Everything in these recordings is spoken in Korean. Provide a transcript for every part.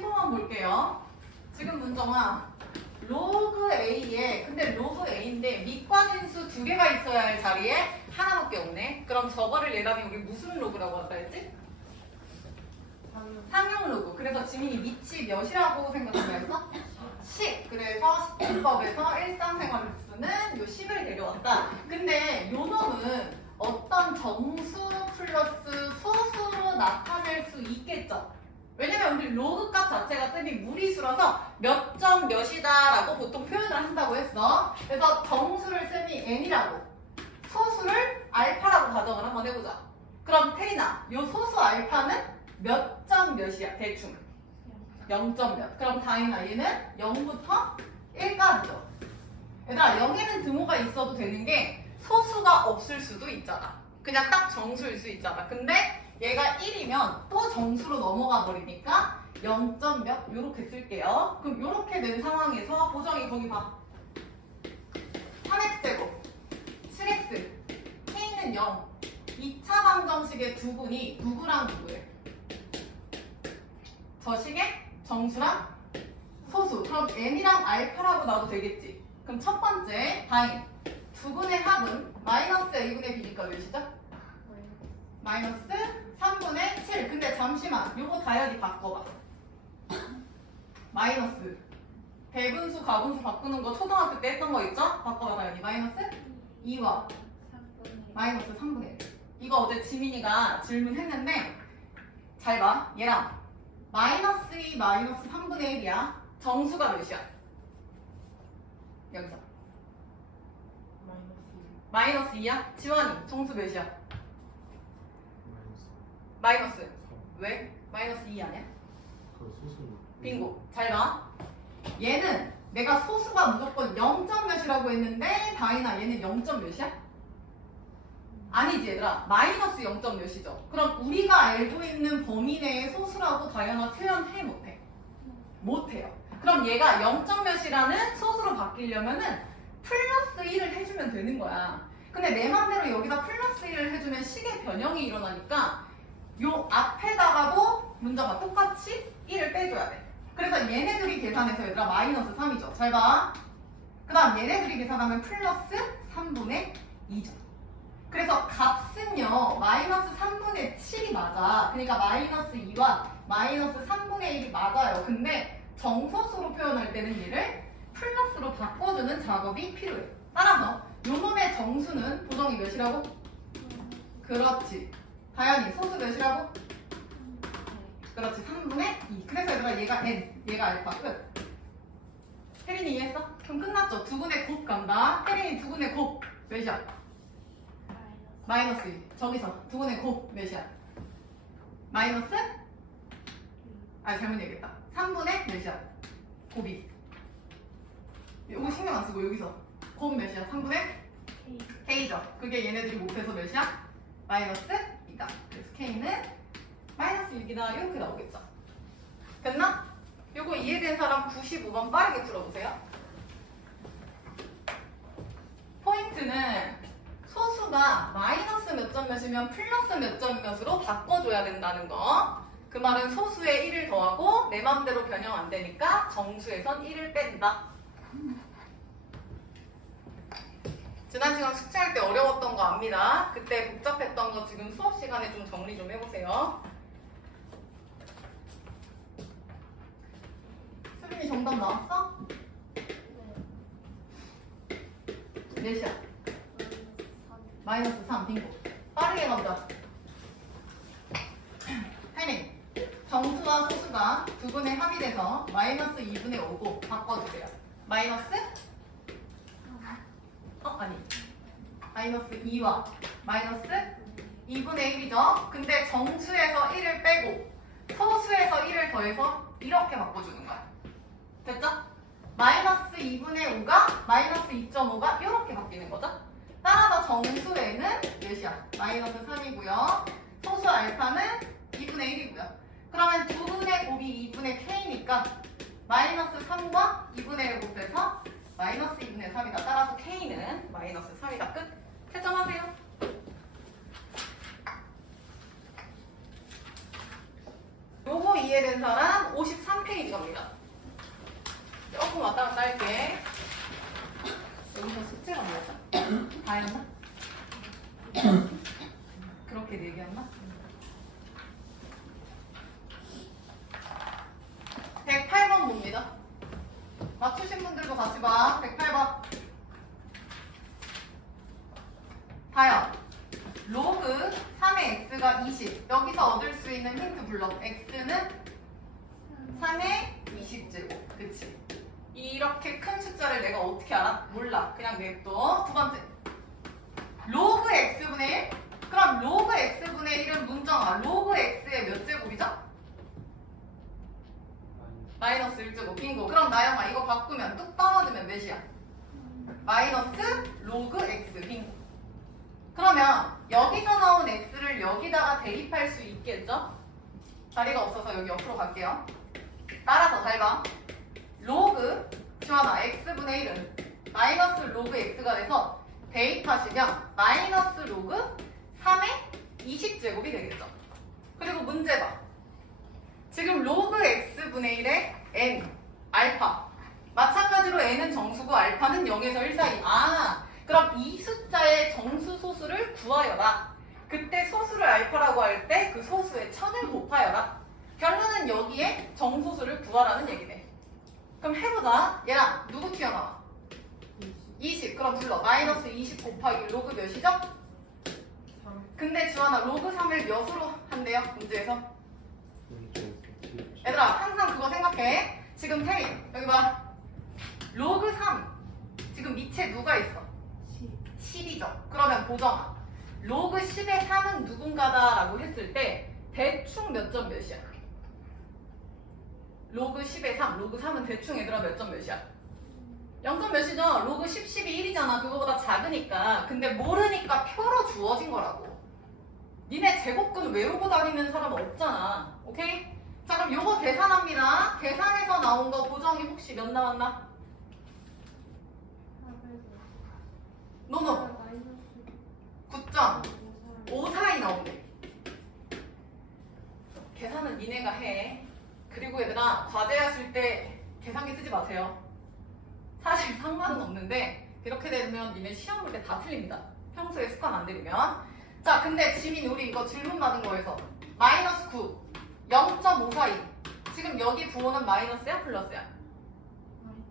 15번 볼게요. 지금 문정아 로그 A에 근데 로그 A인데 밑과 진수 두 개가 있어야 할 자리에 하나밖에 없네. 그럼 저거를 예담이 우리 무슨 로그라고 한다 했지? 상용 로그. 그래서 지민이 밑이 몇이라고 생각한다 했어? 10. 그래서 10법에서 일상생활을 쓰는 요 10을 데려왔다. 근데 요 놈은 어떤 정수 플러스 소수로 나타낼 수 있겠죠? 왜냐면 우리 로그 값 자체가 쌤이 무리수라서 몇 점 몇이다 라고 보통 표현을 한다고 했어. 그래서 정수를 쌤이 n이라고 소수를 알파라고 가정을 한번 해보자. 그럼 태리나 요 소수 알파는 몇 점 몇이야? 대충 0점 몇. 그럼 다이나 얘는 0부터 1까지죠. 얘들아 0에는 등호가 있어도 되는 게 소수가 없을 수도 있잖아. 그냥 딱 정수일 수 있잖아. 근데 얘가 1이면 또 정수로 넘어가 버리니까 0점 몇 요렇게 쓸게요. 그럼 요렇게 된 상황에서 보정이 거기 봐. 3x제곱 7x k는 0 2차 방정식의 두 분이 누구랑 누구예요? 저 식의 정수랑 소수. 그럼 n이랑 알파라고 놔도 되겠지. 그럼 첫 번째 다인 두 분의 합은 마이너스 a분의 b니까 몇이죠? 마이너스 3분의 7. 근데 잠시만 요거 다이어리 바꿔봐. 마이너스 대분수 가분수 바꾸는 거 초등학교 때 했던 거 있죠? 바꿔봐 다이어리. 마이너스 2와 마이너스 3분의 1. 이거 어제 지민이가 질문했는데 잘 봐. 얘랑 마이너스 2 마이너스 3분의 1이야. 정수가 몇이야? 여기서 마이너스 2야? 지원이 정수 몇이야? 마이너스. 왜? 마이너스 2 아니야? 그 소수. 빙고. 잘 봐. 얘는 내가 소수가 무조건 0점 몇이라고 했는데 다이나 얘는 0점 몇이야? 아니지 얘들아. 마이너스 0점 몇이죠. 그럼 우리가 알고 있는 범위 내의 소수라고 다이나 표현해 못해? 못해요. 그럼 얘가 0점 몇이라는 소수로 바뀌려면은 플러스 1을 해주면 되는 거야. 근데 내 맘대로 여기다 플러스 1을 해주면 식의 변형이 일어나니까 요 앞에다가도 문자가 똑같이 1을 빼줘야 돼. 그래서 얘네들이 계산해서 얘들아 마이너스 3이죠. 잘 봐. 그 다음 얘네들이 계산하면 플러스 3분의 2죠. 그래서 값은요 마이너스 3분의 7이 맞아. 그러니까 마이너스 2와 마이너스 3분의 1이 맞아요. 근데 정소수로 표현할 때는 얘를 플러스로 바꿔주는 작업이 필요해. 따라서 요놈의 정수는 보정이 몇이라고? 그렇지. 다현이 소수 몇이라고? 그렇지. 3분의 2. 그래서 얘들아 얘가 n, 얘가 알파. 끝. 혜린이 이해했어? 그럼 끝났죠. 두분의 곱 간다. 혜린이 두분의 곱 몇이야? 마이너스 2. 저기서 두분의 곱 몇이야? 마이너스? 아 잘못 얘기했다. 3분의 몇이야? 곱이. 이거 신경 안 쓰고 여기서 곱 몇이야? 3분의 K죠. 그게 얘네들이 곱해서 몇이야? 마이너스 2다. 그래서 K는 마이너스 6이다. 이렇게 나오겠죠. 됐나? 요거 이해된 사람 95번 빠르게 풀어보세요. 포인트는 소수가 마이너스 몇 점 몇이면 플러스 몇 점 몇으로 바꿔줘야 된다는 거. 그 말은 소수에 1을 더하고 내 맘대로 변형 안 되니까 정수에선 1을 뺀다. 지난 시간 숙제할 때 어려웠던 거 압니다. 그때 복잡했던 거 지금 수업 시간에 좀 정리 좀 해보세요. 수빈이 정답 나왔어? 몇이야? 마이너스 3 빙고. 빠르게 가보자. 혜민 정수와 소수가 두 분의 합이 돼서 마이너스 2분의 5고 바꿔주세요. 마이너스? 아니 마이너스 2와 마이너스 2분의 1이죠. 근데 정수에서 1을 빼고 소수에서 1을 더해서 이렇게 바꿔주는 거야. 됐죠? 마이너스 2분의 5가 마이너스 2.5가 이렇게 바뀌는 거죠. 따라서 정수에는 몇이야? 마이너스 3이고요. 소수 알파는 2분의 1이고요. 그러면 두 분의 곱이 2분의 K니까 마이너스 3과 2분의 1을 곱해서 마이너스 2분의 3이다. 따라서 K는 마이너스 3이다. 끝. 채점하세요. 요거 또 이해된 사람 53페이지 갑니다. 조금 왔다 갔다 할게. 여기서 숙제가 뭐였어? 다였나? 그렇게 얘기했나? 108번 봅니다. 맞추신 분들도 같이 봐. 108번. 다요. 로그 3의 x가 20. 여기서 얻을 수 있는 힌트 불러. x는 3의 20제곱. 그치? 이렇게 큰 숫자를 내가 어떻게 알아? 몰라. 그냥 냅둬. 두 번째. 로그 x분의 1? 그럼 로그 x분의 1은 문정아. 로그 x의 몇 제곱이죠? 마이너스 1제곱. 빙고. 그럼 나영아 이거 바꾸면 뚝 떨어지면 몇이야? 마이너스 로그 x. 빙고. 그러면 여기서 나온 x를 여기다가 대입할 수 있겠죠? 자리가 없어서 여기 옆으로 갈게요. 따라서 잘 봐. 로그 지원아 x분의 1은 마이너스 로그 x가 돼서 대입하시면 마이너스 로그 3의 20제곱이 되겠죠. 그리고 문제 봐. 지금 로그 x분의 1의 n, 알파. 마찬가지로 n은 정수고 알파는 0에서 1 사이. 그럼 이 숫자의 정수 소수를 구하여라. 그때 소수를 알파라고 할 때 그 소수의 1000을 곱하여라. 결론은 여기에 정소수를 구하라는 얘기네. 그럼 해보자. 얘랑 누구 튀어나와? 20. 그럼 불러. 마이너스 20 곱하기 로그 몇이죠? 근데 주환아 로그 3을 몇으로 한대요? 문제에서? 얘들아 항상 그거 생각해. 지금 태민 여기 봐. 로그 3 지금 밑에 누가 있어? 10이죠. 그러면 보정아 로그 10의 3은 누군가다 라고 했을 때 대충 몇 점 몇이야? 로그 10의 3 로그 3은 대충 얘들아 몇 점 몇이야? 0점 몇이죠? 로그 10, 10이 1이잖아. 그거보다 작으니까. 근데 모르니까 표로 주어진 거라고. 니네 제곱근 외우고 다니는 사람은 없잖아. 오케이? 자 그럼 요거 계산합니다. 계산해서 나온 거 보정이 혹시 몇 나왔나? 노노 9.54이 나온대. 계산은 니네가 해. 그리고 얘들아 과제 하실 때 계산기 쓰지 마세요. 사실 상관은 없는데 이렇게 되면 니네 시험 볼 때 다 틀립니다. 평소에 습관 안 들이면. 자 근데 지민 우리 이거 질문 받은 거에서 마이너스 9 0.542 지금 여기 부호는 마이너스야 플러스야?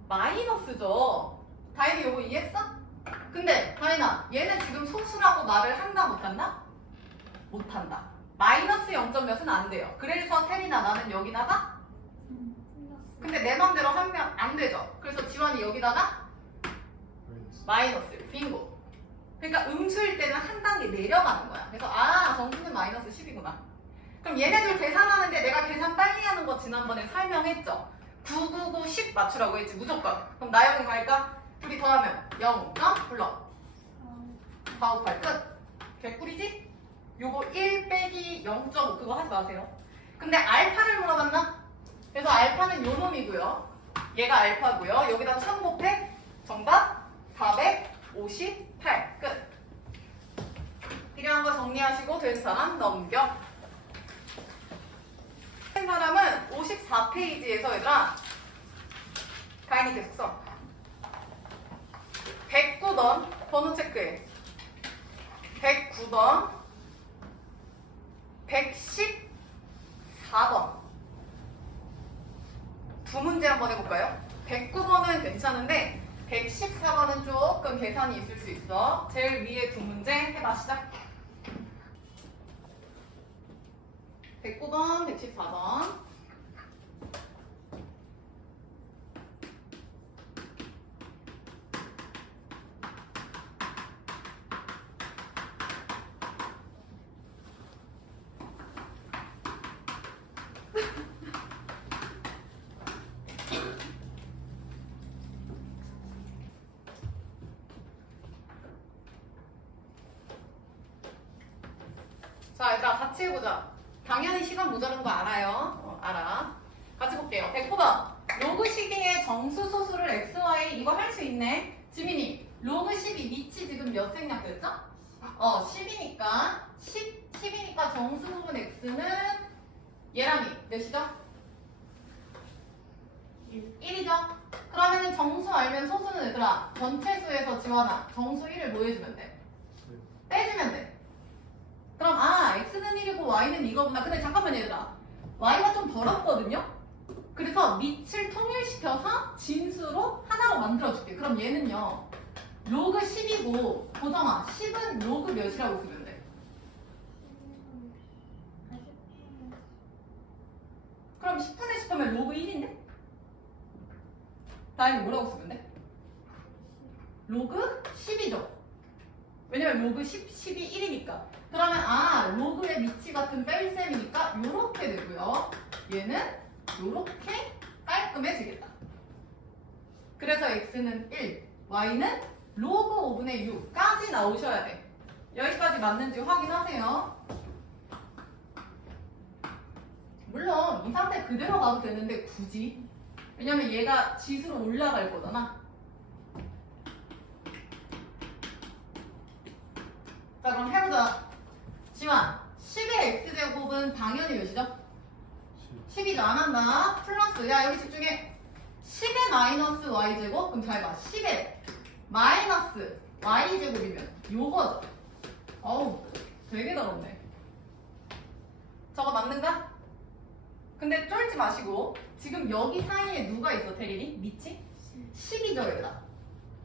마이너스죠. 다인이 요거 이해했어? 근데 다인아 얘는 지금 소수라고 말을 한다 못한다? 못한다. 마이너스 0. 몇은 안 돼요. 그래서 태린아 나는 여기다가 근데 내 맘대로 하면 안 되죠. 그래서 지원이 여기다가 마이너스 빙고. 그러니까 음수일 때는 한 단계 내려가는 거야. 그래서 정수는 마이너스 10이구나. 그럼 얘네들 계산하는데 내가 계산 빨리 하는 거 지난번에 설명했죠. 9, 9, 9, 10 맞추라고 했지 무조건. 그럼 나영이 갈까? 둘이 더하면 0. 불러 4, 5, 8 끝. 개꿀이지? 요거 1 빼기 0.5 그거 하지 마세요. 근데 알파를 물어봤나? 그래서 알파는 요 놈이고요. 얘가 알파고요. 여기다 1000 곱해 정답 458 끝. 필요한 거 정리하시고 된 사람 넘겨. 된 사람은 54페이지에서 얘들아 가인이 계속 써. 109번 번호 체크해. 109번 114번 두 문제 한번 해볼까요? 109번은 괜찮은데 114번은 조금 계산이 있을 수 있어. 제일 위에 두 문제 해봐. 시작. 109번 114번 자 얘들아 같이 해보자. 당연히 시간 모자란 거 알아요. 알아. 같이 볼게요. 109번 로그 12의 정수 소수를 xy 이거 할 수 있네. 지민이 로그 12 밑이 지금 몇 생략됐죠? 10이니까 10이니까 정수 부분 x는 얘랑이 몇이죠? 1이죠? 그러면은 정수 알면 소수는 얘들아 전체 수에서 지원아 정수 1을 뭐 해주면 돼? 빼주면 돼. 그럼 x는 1이고 y는 이거구나. 근데 잠깐만 얘들아 y가 좀 더럽거든요? 그래서 밑을 통일시켜서 진수로 하나로 만들어줄게. 그럼 얘는요 로그 10이고 고정아 10은 로그 몇이라고 쓰면 돼? 그럼 10분의 10 하면 로그 1인데? 다행히 뭐라고 쓰면 돼? 로그 10이죠. 왜냐면 로그 10, 10이 1이니까. 그러면 로그의 밑이 같은 뺄셈이니까 요렇게 되고요. 얘는 요렇게 깔끔해지겠다. 그래서 x는 1, y는 로그 5분의 6까지 나오셔야 돼. 여기까지 맞는지 확인하세요. 물론 이 상태 그대로 가도 되는데 굳이 왜냐면 얘가 지수로 올라갈 거잖아. 자 그럼 해보자. 지환 10의 x제곱은 당연히 몇이죠? 10이죠. 안 한다. 플러스 야 여기 집중해. 10의 마이너스 y제곱 그럼 잘 봐. 10의 마이너스 y제곱이면 요거죠. 어우 되게 더럽네. 저거 맞는가? 근데 쫄지 마시고 지금 여기 사이에 누가 있어 대리니? 밑이? 10이죠 얘들아.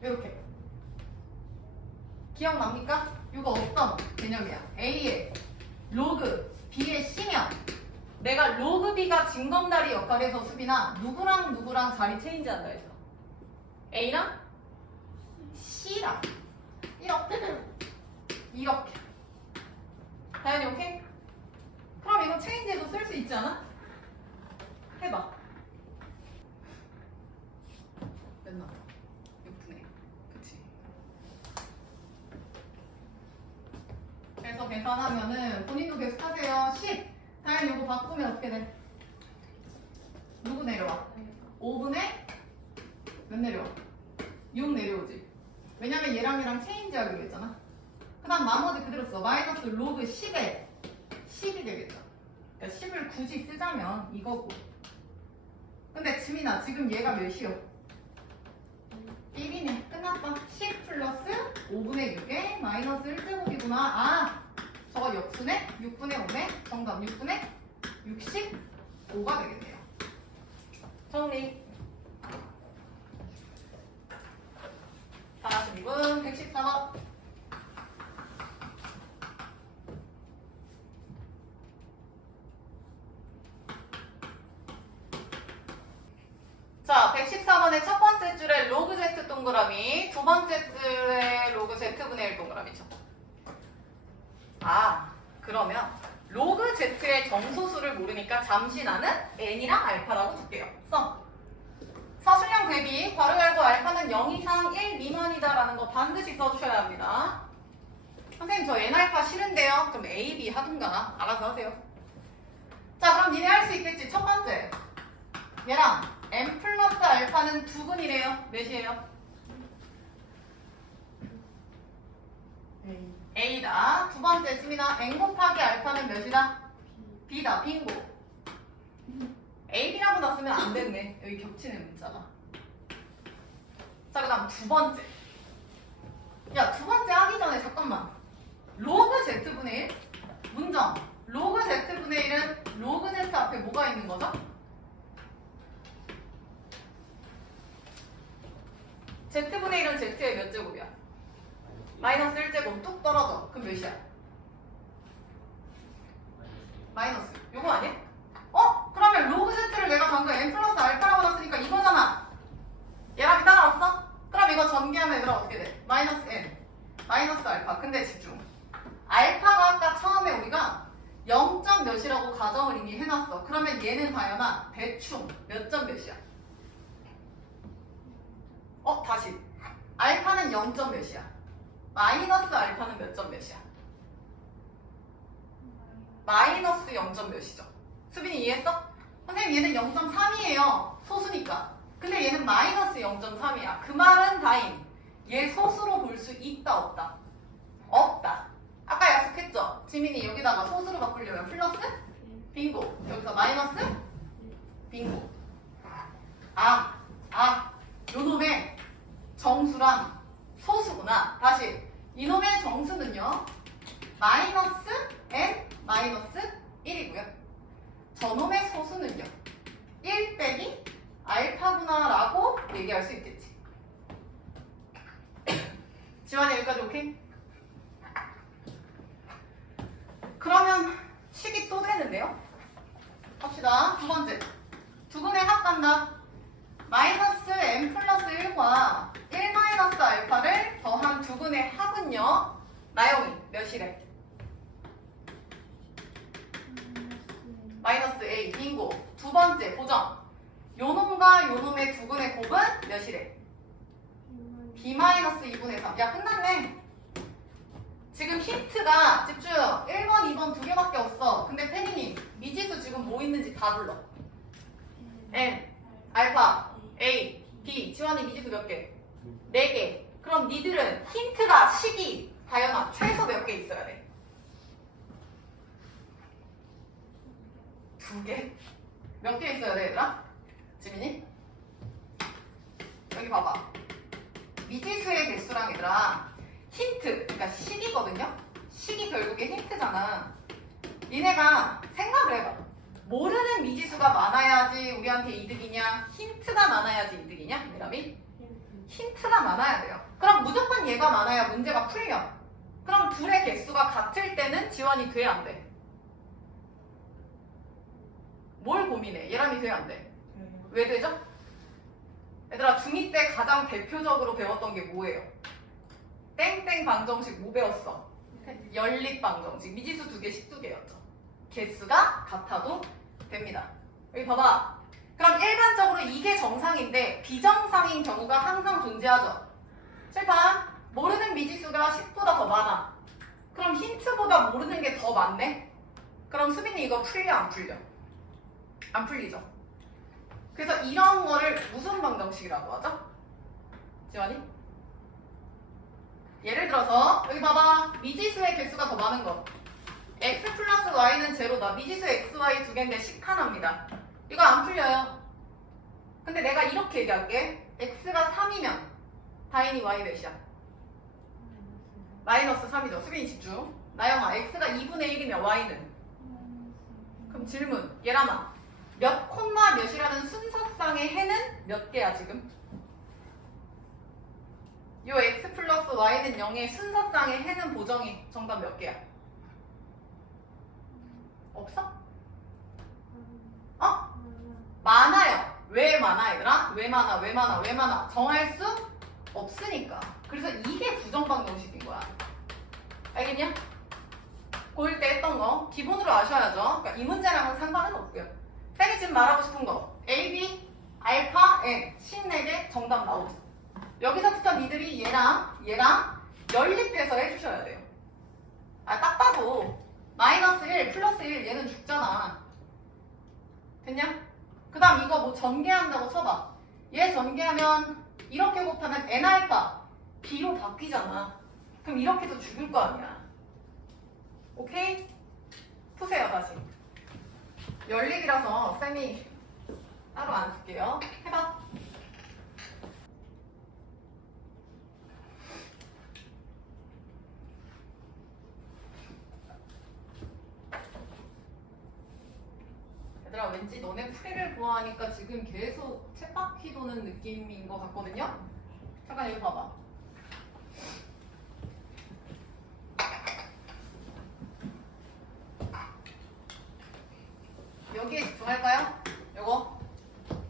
이렇게 기억납니까? 이거 어떤 개념이야? A의 로그 B의 C면 내가 로그 B가 징검다리 역할에서 수빈아 누구랑 누구랑 자리 체인지 한다 했어? A랑 C랑 이렇게 다현이 오케이? 그럼 이거 체인지에도 쓸 수 있지 않아? 해봐. 됐나? 6분의 그치? 그래서 계산하면은 본인도 계속 하세요. 10 다현이 이거 바꾸면 어떻게 돼? 누구 내려와? 5분의 몇 내려와? 6 내려오지. 왜냐면 얘랑 체인지 하기로 했잖아. 그 다음 나머지 그대로 써. 마이너스 로그 10에 10이 되겠죠. 그러니까 10을 굳이 쓰자면 이거고. 근데 지민아 지금 얘가 몇이요? 1이네. 끝났다. 10 플러스 5분의 6에 마이너스 1제곱이구나. 저거 역수네? 6분의 5네? 정답 6분의 65가 되겠네요. 정리. 42분 114번. 자, 114번의 첫 번째 줄에 로그 Z 동그라미, 두 번째 줄에 로그 Z분의 1 동그라미죠. 그러면 로그 Z의 정소수를 모르니까 잠시 나는 N이랑 알파라고 줄게요. 서술형 대비 괄호 열고 알파는 0 이상 1 미만이다라는 거 반드시 써주셔야 합니다. 선생님 저 N알파 싫은데요? 그럼 A, B 하든가 알아서 하세요. 자 그럼 니네 할 수 있겠지. 첫 번째 얘랑 M 플러스 알파는 두근이래요. 몇이에요? A다. 두 번째 지민아 N 곱하기 알파는 몇이다? B다. 빙고. A, B라고 넣었으면 안 됐네. 여기 겹치는 문자가. 자 그 다음 두 번째. 야 두 번째 하기 전에 잠깐만. 로그 Z분의 1? 문정. 로그 Z분의 1은 로그 Z 앞에 뭐가 있는 거죠? Z분의 1은 Z의 몇 제곱이야? 마이너스 1제곱 뚝 떨어져. 그럼 몇이야? 마이너스. 요거 아니야? 그러면 로그 Z를 내가 방금 n 플러스 알파라고 넣었으니까 이거잖아. 얘랑 따라왔어? 그럼 이거 전개하면 얘들아 어떻게 돼? 마이너스 n 마이너스 알파. 근데 집중. 알파가 아까 처음에 우리가 0. 몇이라고 가정을 이미 해놨어. 그러면 얘는 다연아 대충 몇 점 몇이야? 다시. 알파는 0. 몇이야? 마이너스 알파는 몇 점 몇이야? 마이너스 0. 몇이죠? 수빈이 이해했어? 선생님 얘는 0.3이에요. 소수니까. 근데 얘는 마이너스 0.3이야. 그 말은 다임. 얘 소수로 볼 수 있다 없다? 없다. 아까 약속했죠? 지민이 여기다가 소수로 바꾸려면 플러스 빙고. 여기서 마이너스 빙고. 요놈의 정수랑 소수구나. 다시 이놈의 정수는요 마이너스 n 마이너스 1이고요 저놈의 소수는요 1 빼기 알파구나 라고 얘기할 수 있겠지. 지환이 여기까지 오케이? 그러면 식이 또 되는데요. 합시다. 두 번째. 두근의 합 간다. 마이너스 n 플러스 1과 1 마이너스 알파를 더한 두근의 합은요. 나영이 몇이래? 마이너스 a. 빙고. 두 번째 보정. 요놈과 요놈의 두근의 곱은 몇이래? b 마이너스 2분의 3. 야 끝났네. 지금 힌트가 집중. 1번, 2번 두 개밖에 없어. 근데 태민이 미지수 지금 뭐 있는지 다 불러. n, 알파, a, b. 지원이 미지수 몇 개? 4개. 그럼 니들은 힌트가 식이 다영아 최소 몇 개 있어야 돼? 2개? 몇 개 있어야 돼 얘들아? 지민이? 여기 봐봐. 미지수의 개수랑 얘들아 힌트, 그러니까 식이거든요? 식이 결국에 힌트잖아. 니네가 생각을 해봐. 모르는 미지수가 많아야지 우리한테 이득이냐? 힌트가 많아야지 이득이냐? 미라미? 힌트가 많아야 돼요. 그럼 무조건 얘가 많아야 문제가 풀려. 그럼 둘의 개수가 같을 때는 지원이 돼, 안 돼? 뭘 고민해? 얘랑이 돼, 안 돼? 왜 되죠? 얘들아 중2 때 가장 대표적으로 배웠던 게 뭐예요? 땡땡 방정식 뭐 배웠어? 연립 방정식. 미지수 2개, 식 2개였죠. 개수가 같아도 됩니다. 여기 봐봐. 그럼 일반적으로 이게 정상인데 비정상인 경우가 항상 존재하죠. 칠판. 모르는 미지수가 10보다 더 많아. 그럼 힌트보다 모르는 게 더 많네? 그럼 수빈이 이거 풀려 안 풀려? 안 풀리죠. 그래서 이런 거를 무슨 방정식이라고 하죠? 지원이? 예를 들어서 여기 봐봐. 미지수의 개수가 더 많은 거. x 플러스 y는 제로다. 미지수 x, y 두 개인데 식 하나입니다. 이거 안 풀려요. 근데 내가 이렇게 얘기할게. x가 3이면 다인이 y 몇이야? 마이너스 3이죠. 수빈이 집중. 나영아 x가 2분의 1이면 y는? 그럼 질문. 예람아. 몇 콤마 몇이라는 순서상의 해는 몇 개야 지금? 요 x 플러스 y는 0의 순서상의 해는 보정이 정답 몇 개야? 없어? 어? 많아요. 왜 많아 얘들아? 왜 많아? 정할 수 없으니까. 그래서 이게 부정방정식인 거야. 알겠냐? 고1 때 했던 거 기본으로 아셔야죠. 그러니까 이 문제랑은 상관은 없고요. 쌤이 지금 말하고 싶은 거 A, B, 알파, N 14개 정답 나오죠. 여기서부터 니들이 얘랑 연립해서 해주셔야 돼요. 딱 봐도 마이너스 1, 플러스 1 얘는 죽잖아. 됐냐? 그 다음 이거 뭐 전개한다고 쳐봐. 얘 전개하면 이렇게 곱하면 N알파 B로 바뀌잖아. 그럼 이렇게도 죽을 거 아니야. 오케이? 푸세요 다시. 연립이라서 쌤이 따로 안 쓸게요. 해봐. 얘들아 왠지 너네 풀이를 구하니까 지금 계속 쳇바퀴 도는 느낌인 것 같거든요? 잠깐 여기 봐봐. 여기에 집중할까요? 요거.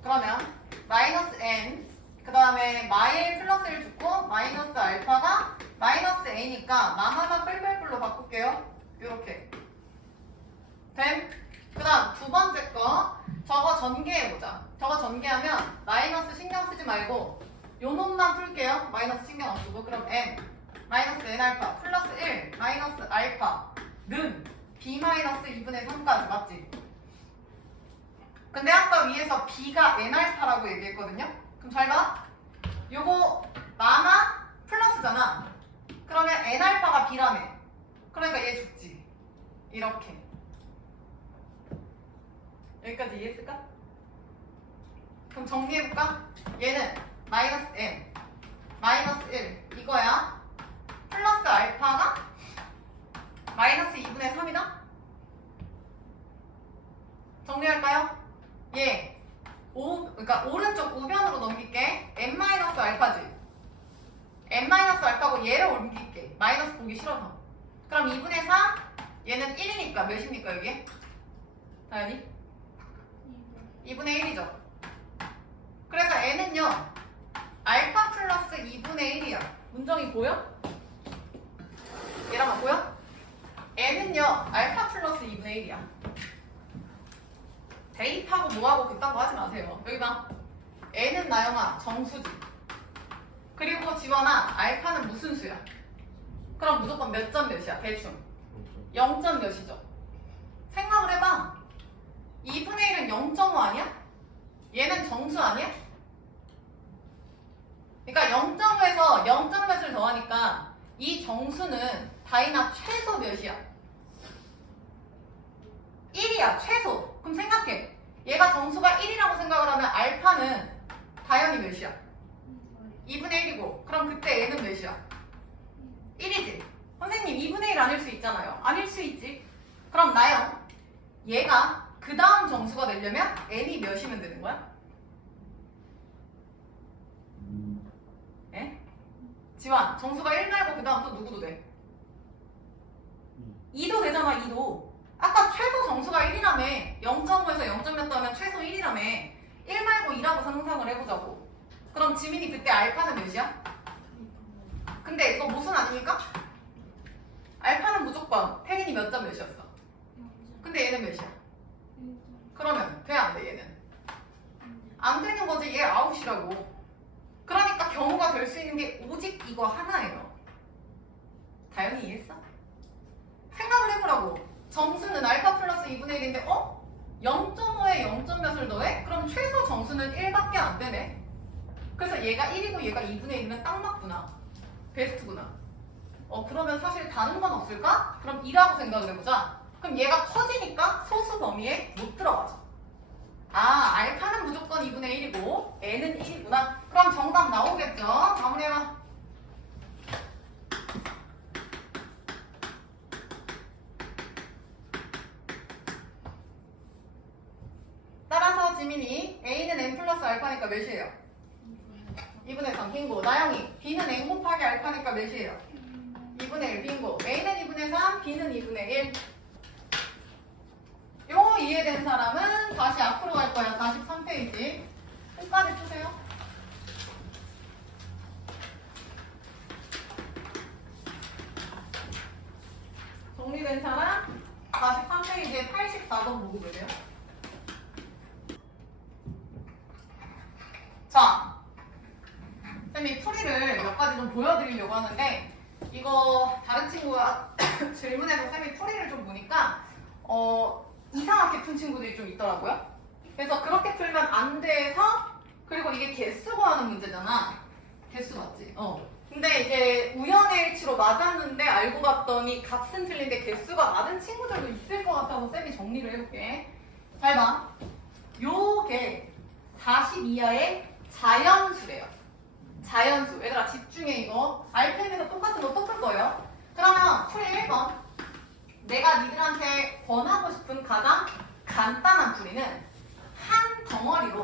그러면 마이너스 n 그 다음에 마일 플러스 1 죽고 마이너스 알파가 마이너스 a니까 마하나 뿔뿔뿔로 바꿀게요. 요렇게. 됨? 그 다음 두 번째 거 저거 전개해보자. 저거 전개하면 마이너스 신경 쓰지 말고 요 놈만 풀게요. 마이너스 신경 안 쓰고. 그럼 n 마이너스 n 알파 플러스 1 마이너스 알파는 b 마이너스 2분의 3까지 맞지? 근데 아까 위에서 b가 n알파라고 얘기했거든요? 그럼 잘 봐. 요거 마마 플러스잖아. 그러면 n알파가 b라며. 그러니까 얘 죽지. 이렇게. 여기까지 이해했을까? 그럼 정리해볼까? 얘는 마이너스 m 마이너스 1 이거야. 플러스 알파가 마이너스 2분의 3이다? 정리할까요? 얘 그러니까 오른쪽 우변으로 넘길게. m 마이너스 알파지. m 마이너스 알파고 얘를 옮길게. 마이너스 보기 싫어서. 그럼 2분의 3 얘는 1이니까 몇입니까 여기? 다현이? 2분의 1이죠. 그래서 n은요 알파 플러스 2분의 1이야. 문정이 보여? 얘랑 보여? n은요 알파 플러스 2분의 1이야. 대입하고 뭐하고 그딴 거 하지 마세요. 여기 봐. n은 나영아 정수지. 그리고 지원아 알파는 무슨 수야? 그럼 무조건 몇 점 몇이야? 대충 0점 몇이죠? 생각을 해봐. 2분의 1은 0.5 아니야? 얘는 정수 아니야? 그러니까 0.5에서 0점 몇을 더하니까 이 정수는 다이나 최소 몇이야? 1이야 최소. 그럼 생각해. 얘가 정수가 1이라고 생각을 하면 알파는 다현이 몇이야? 2분의 1이고 그럼 그때 얘는 몇이야? 1이지. 선생님 2분의 1 아닐 수 있잖아요. 아닐 수 있지. 그럼 나영 얘가 그 다음 정수가 되려면 n이 몇이면 되는 거야? 에? 지환 정수가 1 말고 그 다음 또 누구도 돼? 2도 되잖아. 2도. 아까 최소 정수가 1이라며. 0.5에서 0점 몇 더하면 최소 1이라며. 1 말고 2라고 상상을 해보자고. 그럼 지민이 그때 알파는 몇이야? 근데 이거 무슨 아닙니까? 알파는 무조건 태린이 몇 점 몇이었어? 근데 얘는 몇이야? 그러면 돼 안 돼 얘는? 안 되는 거지. 얘 아웃이라고. 그러니까 경우가 될 수 있는 게 오직 이거 하나예요. 다현이 이해했어? 생각을 해보라고. 정수는 알파 플러스 2분의 1인데 0.5에 0점 몇을 더해? 그럼 최소 정수는 1밖에 안 되네. 그래서 얘가 1이고 얘가 2분의 1이면 딱 맞구나. 베스트구나. 그러면 사실 다른 건 없을까? 그럼 2라고 생각을 해보자. 그럼 얘가 커지니까 소수 범위에 못 들어가죠. 아, 알파는 무조건 2분의 1이고 n은 1이구나. 그럼 정답 나오겠죠? 마무리해봐. 따라서 지민이 A는 n 플러스 알파니까 몇이에요? 2분의 3 빙고. 나영이 B는 n 곱하기 알파니까 몇이에요? 2분의 1 빙고. A는 2분의 3, B는 2분의 1. 요 이해된 사람은 다시 앞으로 갈 거야. 43페이지. 끝까지 푸세요. 정리된 사람 43페이지에 84번 보고 계세요. 자, 쌤이 풀이를 몇 가지 좀 보여드리려고 하는데 이거 다른 친구가 질문해서 쌤이 풀이를 좀 보니까 이상하게 푼 친구들이 좀 있더라고요. 그래서 그렇게 풀면 안 돼서, 그리고 이게 개수 구하는 문제잖아. 개수 맞지? 근데 이제 우연의 일치로 맞았는데 알고 봤더니 값은 틀린데 개수가 맞은 친구들도 있을 것 같아서 쌤이 정리를 해볼게. 잘 봐. 요게 40 이하의 자연수래요. 자연수. 얘들아 집중해 이거. 알펜에서 똑같은 거 또 풀 거예요. 그러면 풀이 1번. 내가 니들한테 권하고 싶은 가장 간단한 풀이는 한 덩어리로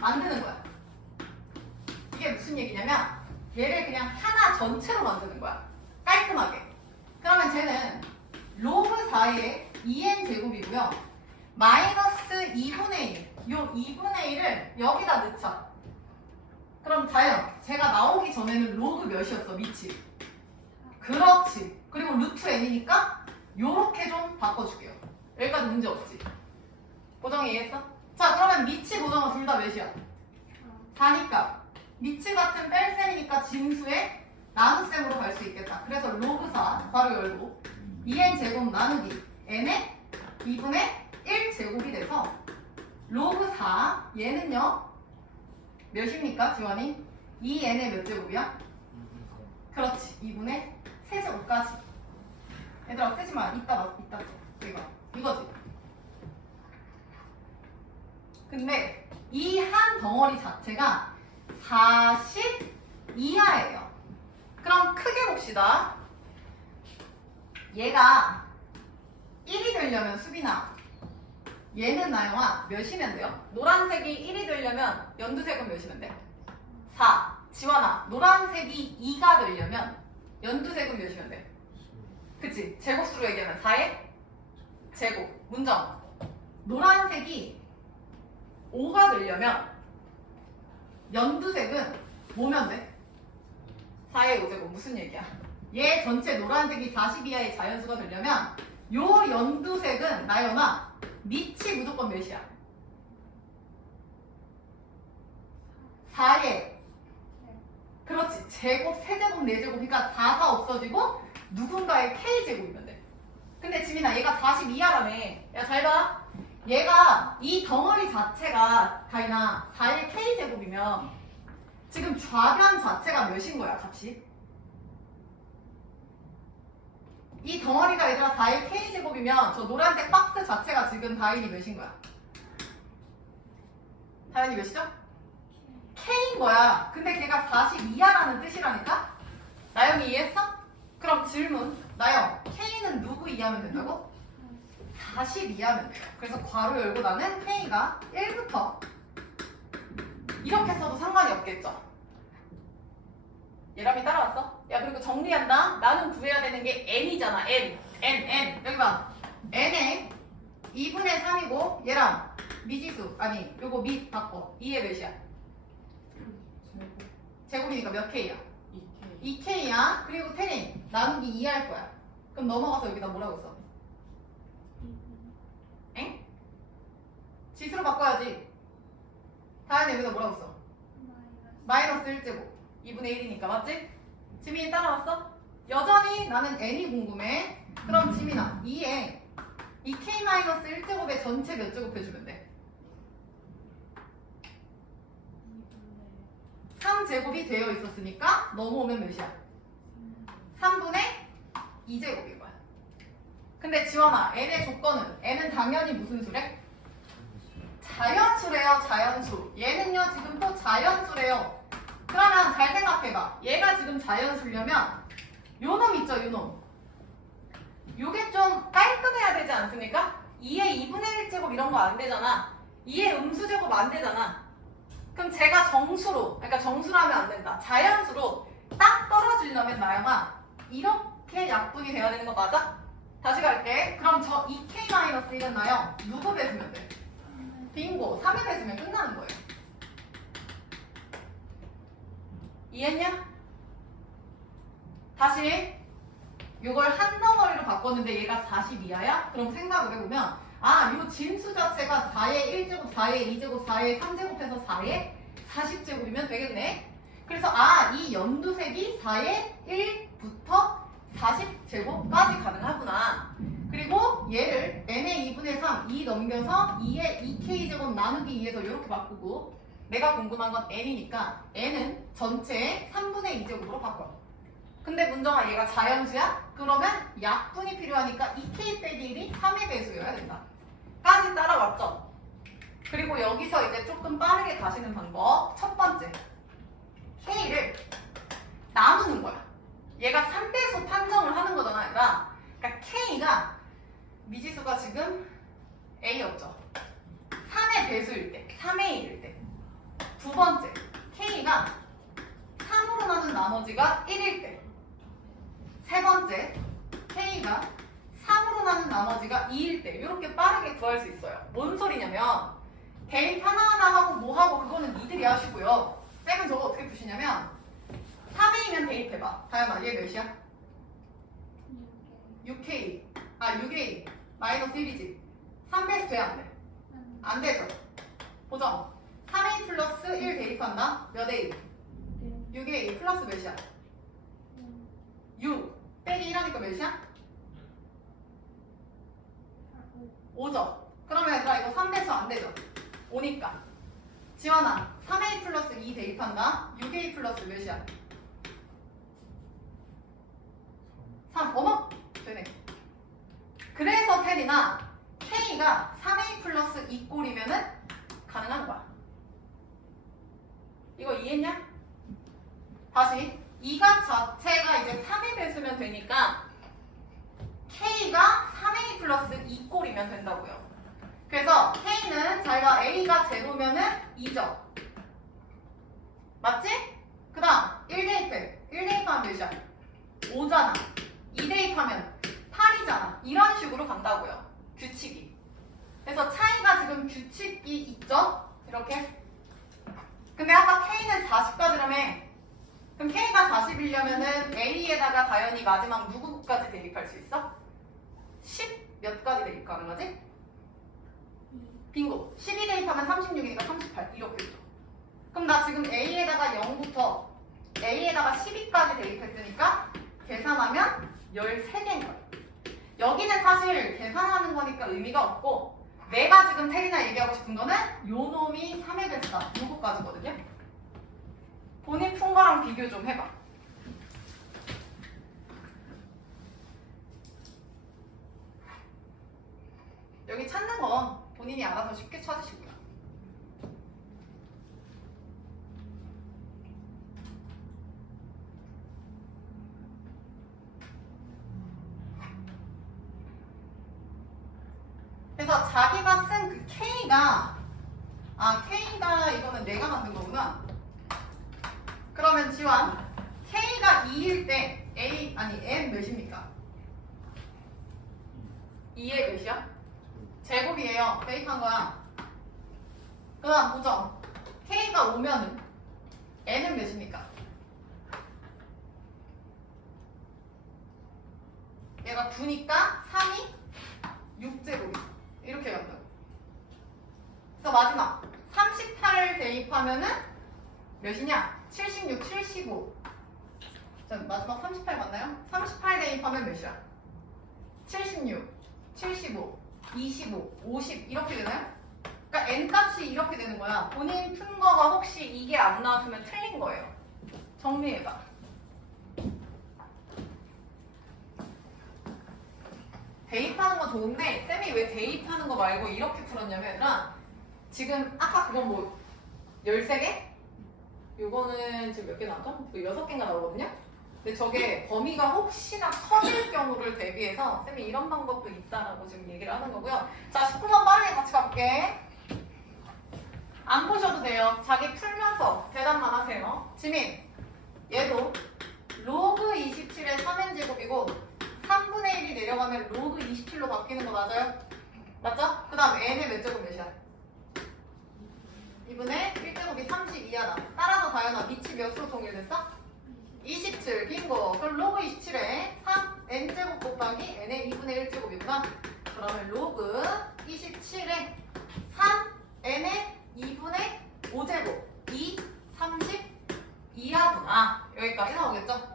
만드는 거야. 이게 무슨 얘기냐면 얘를 그냥 하나 전체로 만드는 거야. 깔끔하게. 그러면 쟤는 로그 4의 2n 제곱이고요. 마이너스 2분의 1. 요 2분의 1을 여기다 넣자. 그럼 다현, 제가 나오기 전에는 로그 몇이었어? 밑이. 그렇지. 그리고 루트 n이니까 요렇게 좀 바꿔줄게요. 여기까지 문제 없지? 고정이 이해했어? 자, 그러면 미치 고정은 둘 다 몇이야? 4니까 미치 같은 뺄셈이니까 진수의 나눗셈으로 갈 수 있겠다. 그래서 로그 4 바로 열고 2n 제곱 나누기 n의 2분의 1 제곱이 돼서 로그 4 얘는요 몇입니까 지원이? 2n의 몇 제곱이야? 그렇지 2분의 3제곱까지. 얘들아 쓰지마. 이따 써. 이거지. 근데 이 한 덩어리 자체가 40 이하예요. 그럼 크게 봅시다. 얘가 1이 되려면 수빈아, 얘는 나영아 몇이면 돼요? 노란색이 1이 되려면 연두색은 몇이면 돼? 4. 지원아, 노란색이 2가 되려면 연두색은 몇이면 돼? 그치? 제곱수로 얘기하면 4의 제곱. 문정. 노란색이 5가 되려면 연두색은 뭐면 돼? 4의 5제곱. 무슨 얘기야? 얘 전체 노란색이 40 이하의 자연수가 되려면 요 연두색은 나연아 밑이 무조건 몇이야? 4의 그렇지. 제곱, 세제곱, 네제곱. 그러니까 4가 없어지고 누군가의 K제곱이면 돼. 근데 지민아 얘가 40 이하라며. 야 잘 봐. 얘가 이 덩어리 자체가 다이나 4의 K제곱이면 지금 좌변 자체가 몇인 거야 값이? 이 덩어리가 얘들아 4의 K제곱이면 저 노란색 박스 자체가 지금 다인이 몇인 거야? 다인이 몇이죠? K인 거야. 근데 걔가 40 이하라는 뜻이라니까? 나영이 이해했어? 그럼 질문. 나영, K는 누구 이하면 된다고? 40 이하면 돼요. 그래서 괄호 열고 나는 K가 1부터 이렇게 써도 상관이 없겠죠? 예람이 따라왔어? 야 그리고 정리한다. 나는 구해야 되는 게 N이잖아. N. 여기 봐. N에 2분의 3이고 얘랑 미지수. 아니 요거 미 바꿔. 2의 몇이야? 제곱이니까 몇 K야? 2K야. 그리고 태린 나누기 2 할 거야. 그럼 넘어가서 여기다 뭐라고 써? 엥? 지수로 바꿔야지. 다현이 여기다 뭐라고 써? 마이너스 1제곱. 2분의 1이니까 맞지? 지민이 따라왔어? 여전히 나는 n이 궁금해. 그럼 지민아 2에 2k-1제곱의 전체 몇 제곱 해주면 돼? 3제곱이 되어 있었으니까 넘어오면 몇이야? 3분의 2제곱인 거야. 근데 지원아 n의 조건은 n은 당연히 무슨 수래? 자연수래요. 자연수. 얘는요 지금 또 자연수래요. 그러면 잘 생각해봐. 얘가 지금 자연수려면 요놈 있죠, 요놈. 요게 좀 깔끔해야 되지 않습니까? 2의 2분의 1제곱 이런 거 안 되잖아. 2의 음수제곱 안 되잖아. 그럼 제가 정수로, 그러니까 정수로 하면 안 된다. 자연수로 딱 떨어지려면 나영아 이렇게 약분이 돼야 되는 거 맞아? 다시 갈게. 그럼 저 2k-1은 나영 누구 배수면 돼? 빙고. 3에 배수면 끝나는 거예요. 이해했냐? 다시 이걸 한 덩어리로 바꿨는데 얘가 40 이하야? 그럼 생각을 해보면 요 진수 자체가 4의 1제곱, 4의 2제곱, 4의 3제곱 해서 4의 40제곱이면 되겠네. 그래서 이 연두색이 4의 1부터 40제곱까지 가능하구나. 그리고 얘를 n의 2분의 3, 2 넘겨서 2의 2k제곱 나누기 2에서 이렇게 바꾸고 내가 궁금한 건 n이니까 n은 전체의 3분의 2제곱으로 바꿔. 근데 문정아 얘가 자연수야? 그러면 약분이 필요하니까 2k 빼기 1이 3의 배수여야 된다. 까지 따라왔죠? 그리고 여기서 이제 조금 빠르게 가시는 방법. 첫 번째, k를 나누는 거야. 얘가 3배수 판정을 하는 거잖아, 얘가. 그러니까 k가 미지수가 지금 a였죠. 3의 배수일 때, 3의 1일 때. 두 번째, k가 3으로 나눈 나머지가 1일 때. 세 번째, k가 3으로 나눈 나머지가 2일 때. 이렇게 빠르게 구할 수 있어요. 뭔 소리냐면 대입 하나하나 하고 뭐 하고 그거는 니들이 하시고요. 쌤은 저거 어떻게 푸시냐면 3A면 대입해봐. 다현아 얘 몇이야? 6K. 6A 마이너스 1이지. 3배수 돼? 안 돼? 안 되죠. 보정. 3A 플러스 1 대입한다. 몇 A? 6A 플러스 몇이야? 6 빼기 1하니까 몇이야? 5죠. 그러면 얘들아 이거 3배수 안 되죠? 5니까. 지원아 3A 플러스 2 대입한다. 6A 플러스 몇이야? 3. 어머? 되네. 그래서 테리나 K가 3A 플러스 2꼴이면은 가능한 거야. 이거 이해했냐? 다시 이 값 자체가 이제 3의 배수면 되니까 K가 3A 플러스 2꼴이면 된다고요. 그래서 K는 자기가 A가 제로면은 2죠. 맞지? 그 다음 1대입해. 1대입하면 몇이야? 5잖아. 2대입하면 8이잖아. 이런 식으로 간다고요. 규칙이. 그래서 차이가 지금 규칙이 있죠? 이렇게. 근데 아까 K는 40까지라며. 그럼 K가 40이려면은 A에다가 다연히 마지막 누구까지 대입할 수 있어? 10 몇 가지 대입 가능하지? 빙고. 12 대입하면 36이니까 38 이렇게 있죠. 그럼 나 지금 A에다가 0부터 A에다가 12까지 대입했으니까 계산하면 13개인 거야. 여기는 사실 계산하는 거니까 의미가 없고 내가 지금 테리나 얘기하고 싶은 거는 요 놈이 3의 배수다. 요거까지거든요. 본인 푼 거랑 비교 좀 해봐. 여기 찾는 거 본인이 알아서 쉽게 찾으시고요. 그래서 자기가 쓴 그 K가 K가 이거는 내가 만든 거구나. 그러면 지환 K가 2일 때 M 몇입니까? 2의 몇이야? 제곱이에요. 대입한 거야. 그 다음 보정. K가 5면은 N은 몇입니까? 얘가 9니까 3이 6제곱이 이렇게 간다고. 그래서 마지막 38을 대입하면은 몇이냐? 76, 75. 자, 마지막 38 맞나요? 38 대입하면 몇이야? 76, 75, 25, 50 이렇게 되나요? 그러니까 n 값이 이렇게 되는 거야. 본인 푼 거가 혹시 이게 안 나왔으면 틀린 거예요. 정리해봐. 대입하는 거 좋은데 쌤이 왜 대입하는 거 말고 이렇게 풀었냐면 얘들아, 지금 아까 그건 뭐 13개? 요거는 지금 몇 개 나왔죠? 6개인가 나오거든요? 근데 저게 범위가 혹시나 커질 경우를 대비해서 쌤이 이런 방법도 있다라고 지금 얘기를 하는 거고요. 자, 19번 빠르게 같이 가볼게. 안 보셔도 돼요. 자기 풀면서 대답만 하세요. 지민, 얘도 로그 27의 3n제곱이고 3분의 1이 내려가면 로그 27로 바뀌는 거 맞아요? 맞죠? 그 다음 n의 몇 제곱 몇이야? 2분의 1제곱이 32하다. 따라서 다현아, 밑이 몇으로 통일됐어? 27. 빙고. 그럼 로그 27에 3n제곱 곱하기 n의 2분의 1제곱이구나. 그러면 로그 27에 3n의 2분의 5제곱 2, 32하구나. 여기까지 나오겠죠?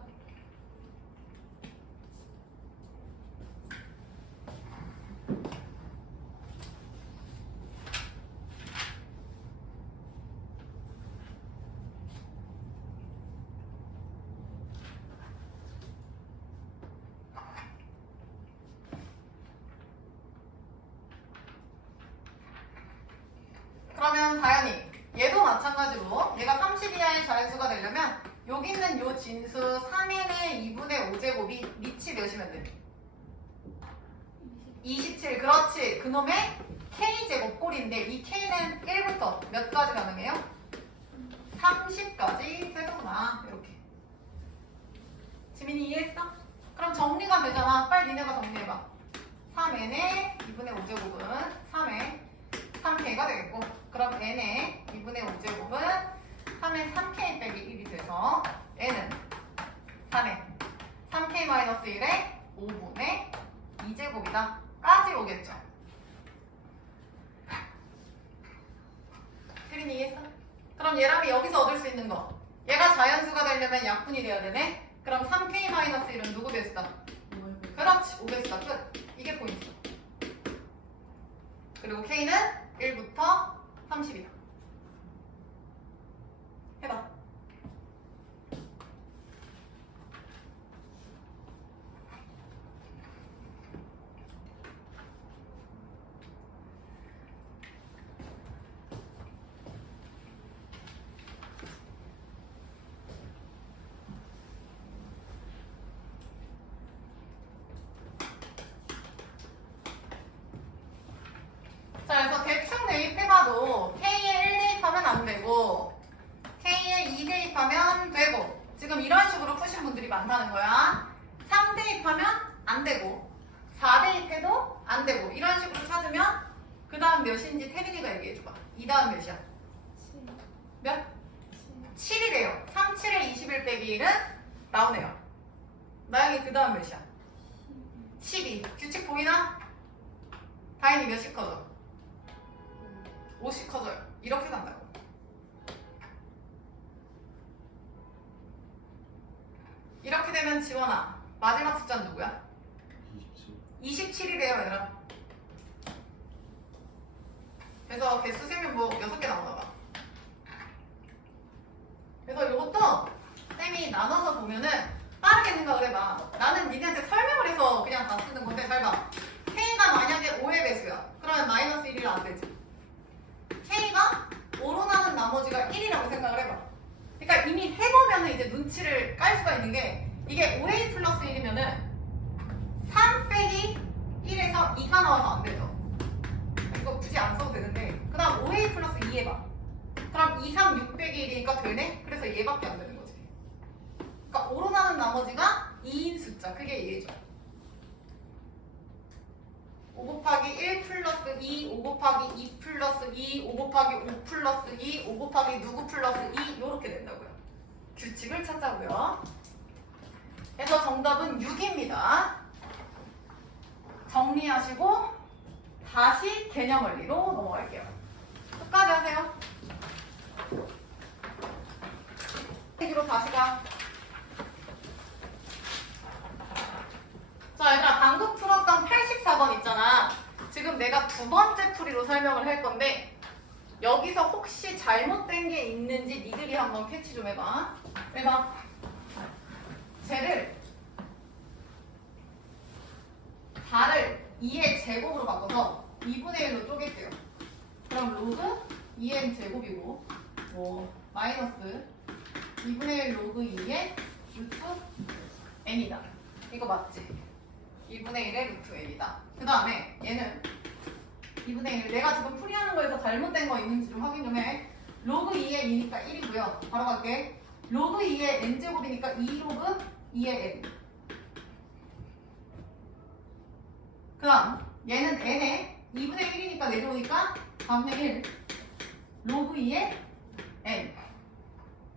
그러면 다현이, 얘도 마찬가지로 얘가 30 이하의 자연수가 되려면 여기 있는 요 진수 3n의 2분의 5제곱이 밑이 몇이면 돼? 27. 그렇지. 그놈의 k제곱 꼴인데 이 k는 1부터 몇 가지 가능해요? 30까지 되는구나. 이렇게. 지민이 이해했어? 그럼 정리가 되잖아. 빨리 니네가 정리해봐. 3n의 2분의 5제곱은 3의 3k가 되겠고, 그럼 n의 2분의 5제곱은 3의 3k 빼기 1이 돼서 n은 3의 3k-1의 5분의 2제곱이다 까지 오겠죠. 혜린이 이해했어? 그럼 얘랑이 여기서 얻을 수 있는 거, 얘가 자연수가 되려면 약분이 돼야 되네. 그럼 3k-1은 누구 배수다? 그렇지, 5배수다. 끝. 이게 포인트. 그리고 k는 1부터 30이다. 해봐. 자, 그래서 대충 대입해봐도 K에 1 대입하면 안 되고 K에 2 대입하면 되고 지금 이런 식으로 푸신 분들이 많다는 거야. 3 대입하면 안 되고 4 대입해도 안 되고 이런 식으로 찾으면 그 다음 몇인지 태린이가 얘기해줘봐. 이 다음 몇이야? 몇? 7이 돼요. 3, 7에 21 빼기 1은 나오네요. 나영이 그 다음 몇이야? 12. 규칙 보이나? 다인이 몇씩 커져? 5씩 커져요. 이렇게 간다고. 이렇게 되면 지원아 마지막 숫자는 누구야? 27이 돼요 얘들아. 그래서 개수 세면 뭐 6개 나오나 봐. 그래서 이것도 쌤이 나눠서 보면은 빠르게 생각을 해봐. 나는 니네한테 설명을 해서 그냥 다 쓰는 건데 잘 봐. K가 만약에 5의 배수야. 그러면 마이너스 1이라 안 되지. K가 5로 나는 나머지가 1이라고 생각을 해봐. 그러니까 이미 해보면은 이제 눈치를 깔 수가 있는 게 이게 5A 플러스 1이면은 3 빼기 1에서 2가 나와서 안 되죠. 이거 굳이 안 써도 되는데 그 다음 5A 플러스 2 해봐. 그럼 2, 3, 6 빼기 1이니까 되네? 그래서 얘밖에 안 되는 거지. 그러니까 5로 나는 나머지가 2인 숫자. 그게 얘죠. 5 곱하기 1 플러스 2, 5 곱하기 2 플러스 2, 5 곱하기 5 플러스 2, 5 곱하기 누구 플러스 2 이렇게 된다고요. 규칙을 찾자고요. 그래서 정답은 6입니다. 정리하시고 다시 개념 원리로 넘어갈게요. 끝까지 하세요. 뒤로 다시 가. 자, 얘들아 방금 풀었던 84번 있잖아. 지금 내가 두 번째 풀이로 설명을 할 건데 여기서 혹시 잘못된 게 있는지 니들이 한번 캐치 좀 해봐. 해봐. 쟤를 4를 2의 제곱으로 바꿔서 2분의 1로 쪼갤게요. 그럼 로그 2n 제곱이고 뭐 마이너스 2분의 1 로그 2의 루트 n이다. 이거 맞지? 2분의 1의 루트 n이다. 그 다음에 얘는 2분의 1 내가 지금 풀이하는 거에서 잘못된 거 있는지 좀 확인 좀 해. 로그 2의 2니까 1이고요. 바로 갈게. 로그 2의 n제곱이니까 2로그 2의 n. 그 다음 얘는 n에 2분의 1이니까 내려오니까 4분의 1 로그 2의 n.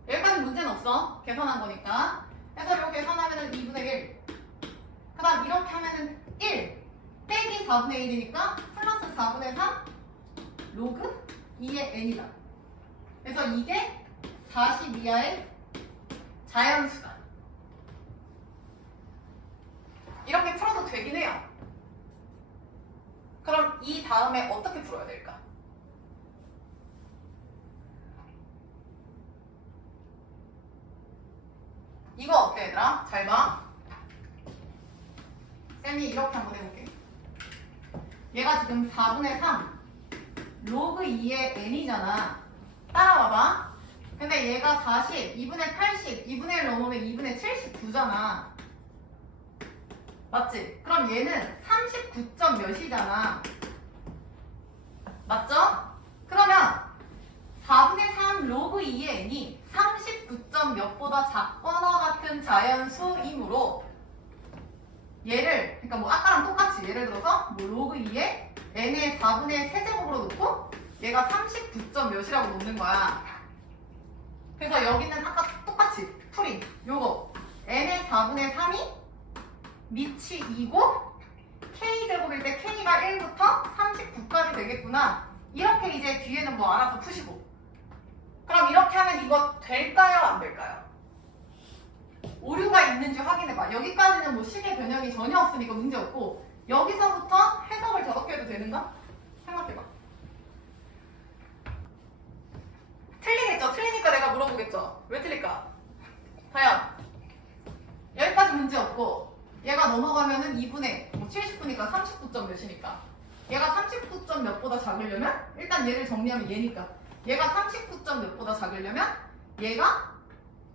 여기까지 문제는 없어. 계산한 거니까. 해서 이렇게 계산하면은 2분의 1. 그 다음 이렇게 하면은 1 빼기 4분의 1이니까 플러스 4분의 3 로그 2의 n이다. 그래서 이게 40 이하의 자연수다. 이렇게 풀어도 되긴 해요. 그럼 이 다음에 어떻게 풀어야 될까? 이거 어때 얘들아? 잘 봐. 쌤이 이렇게 한번 해볼게. 얘가 지금 4분의 3 로그 2의 n이잖아. 따라와봐. 근데 얘가 40, 2분의 80, 2분의 1 넘으면 2분의 79잖아. 맞지? 그럼 얘는 39점 몇이잖아. 맞죠? 그러면 4분의 3 로그 2의 n이 39점 몇보다 작거나 같은 자연수이므로 얘를 그러니까 뭐 아까랑 똑같이 예를 들어서 뭐 로그 2의 n의 4분의 세제곱으로 놓고 얘가 39점 몇이라고 놓는 거야. 그래서 여기는 아까 똑같이 풀이 요거 n의 4분의 3이 밑이 2고 k제곱일 때 k가 1부터 39까지 되겠구나. 이렇게 이제 뒤에는 뭐 알아서 푸시고. 그럼 이렇게 하면 이거 될까요? 안 될까요? 오류가 있는지 확인해봐. 여기까지는 뭐 식의 변형이 전혀 없으니까 문제 없고 여기서부터 해석을 저렇게 해도 되는가? 생각해봐. 틀리겠죠? 틀리니까 내가 물어보겠죠? 왜 틀릴까? 과연 여기까지 문제 없고 얘가 넘어가면은 2분의 뭐 70분이니까 39점 몇이니까 얘가 39점 몇보다 작으려면 일단 얘를 정리하면 얘니까 얘가 39점 몇보다 작으려면 얘가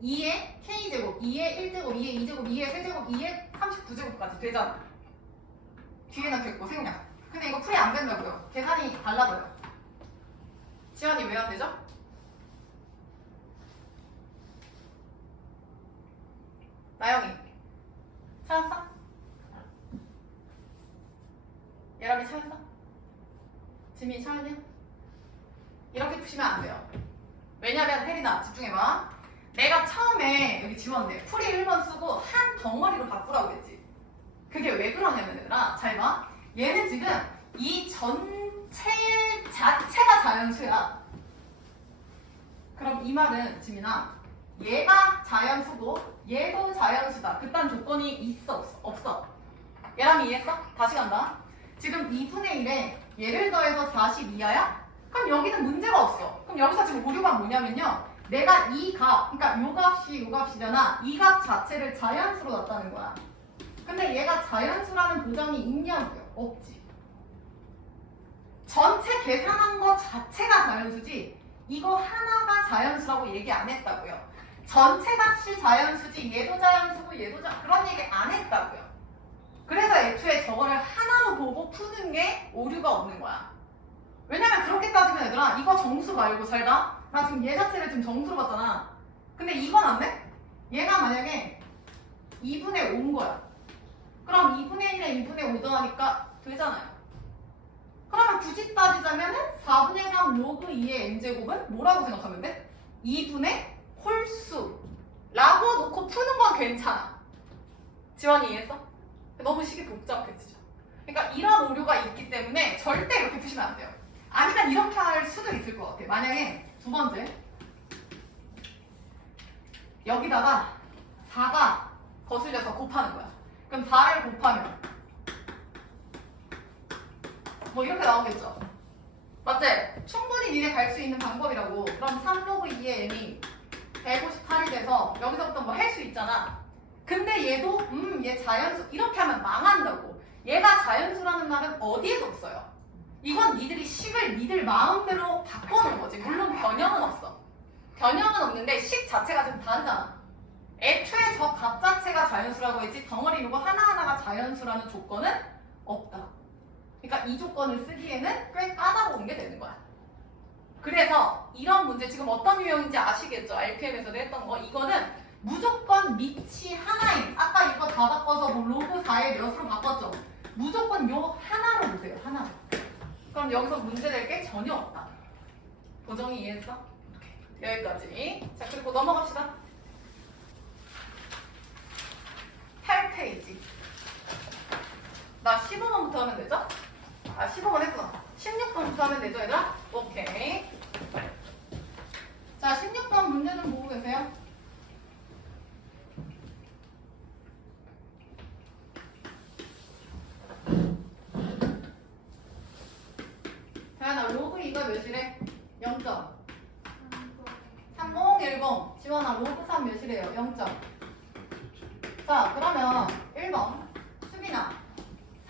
2의 k제곱, 2의 1제곱, 2의 2제곱, 2의 세제곱, 2의 39제곱까지 되잖아. 뒤에는 됐고 생략. 근데 이거 풀이 안 된다고요. 계산이 달라져요. 지원이 왜 안 되죠? 나영이 찾았어? 예람이 찾았어? 지민이 찾았냐? 이렇게 푸시면 안 돼요. 왜냐면 태린아 집중해봐. 내가 처음에 여기 지웠는데 풀이 1번 쓰고 한 덩어리로 바꾸라고 했지. 그게 왜 그러냐면 얘들아 잘 봐. 얘는 지금 이 전체 자체가 자연수야. 그럼 이 말은 지민아 얘가 자연수고 얘도 자연수다. 그딴 조건이 있어 없어? 얘랑 이해했어? 다시 간다. 지금 2분의 1에 얘를 더해서 42야야? 그럼 여기는 문제가 없어. 그럼 여기서 지금 오류가 뭐냐면요. 내가 이 값, 그러니까 요 값이 요 값이잖아. 이 값 자체를 자연수로 놨다는 거야. 근데 얘가 자연수라는 보장이 있냐고요? 없지. 전체 계산한 거 자체가 자연수지 이거 하나가 자연수라고 얘기 안 했다고요. 전체 값이 자연수지 얘도 자연수고 얘도 그런 얘기 안 했다고요. 그래서 애초에 저거를 하나로 보고 푸는 게 오류가 없는 거야. 왜냐면 그렇게 따지면 얘들아 이거 정수 말고 잘 봐. 나 지금 얘 자체를 지금 정수로 봤잖아. 근데 이건 안 돼? 얘가 만약에 2분의 5인 거야. 그럼 2분의 1에 2분의 5 더하니까 되잖아요. 그러면 굳이 따지자면 4분의 3 로그 2의 n제곱은 뭐라고 생각하면 돼? 2분의 홀수 라고 놓고 푸는 건 괜찮아. 지원이 이해했어? 너무 식이 복잡해지죠. 그러니까 이런 오류가 있기 때문에 절대 이렇게 푸시면 안 돼요. 아니면 이렇게 할 수도 있을 것 같아. 만약에 두 번째 여기다가 4가 거슬려서 곱하는 거야. 그럼 4를 곱하면 뭐 이렇게 나오겠죠? 맞지? 충분히 니네 갈 수 있는 방법이라고. 그럼 3로그 2의 n이 158이 돼서 여기서부터 뭐 할 수 있잖아. 근데 얘도 얘 자연수 이렇게 하면 망한다고. 얘가 자연수라는 말은 어디에도 없어요. 이건 니들이 식을 니들 마음대로 바꿔놓은 거지. 물론 변형은 없어. 변형은 없는데 식 자체가 좀 다르잖아. 애초에 저 값 자체가 자연수라고 했지 덩어리 이거 하나하나가 자연수라는 조건은 없다. 그러니까 이 조건을 쓰기에는 꽤 까다로운 게 되는 거야. 그래서 이런 문제 지금 어떤 유형인지 아시겠죠? RPM에서도 했던 거. 이거는 무조건 밑이 하나인. 아까 이거 다 바꿔서 뭐 로그 4의 몇으로 바꿨죠? 무조건 요 하나로 보세요. 하나로. 그럼 여기서 문제될 게 전혀 없다. 보정이 이해했어? 여기까지. 자, 그리고 넘어갑시다. 8페이지. 나 15번부터 하면 되죠? 아, 15번 했구나. 16번부터 하면 되죠, 얘들아? 오케이. 자, 16번 문제 좀 보고 계세요. 다현아, 로그 2가 몇이래? 0점. 3010. 지원아, 로그 3 몇이래요? 0점. 자, 그러면 1번. 수빈아.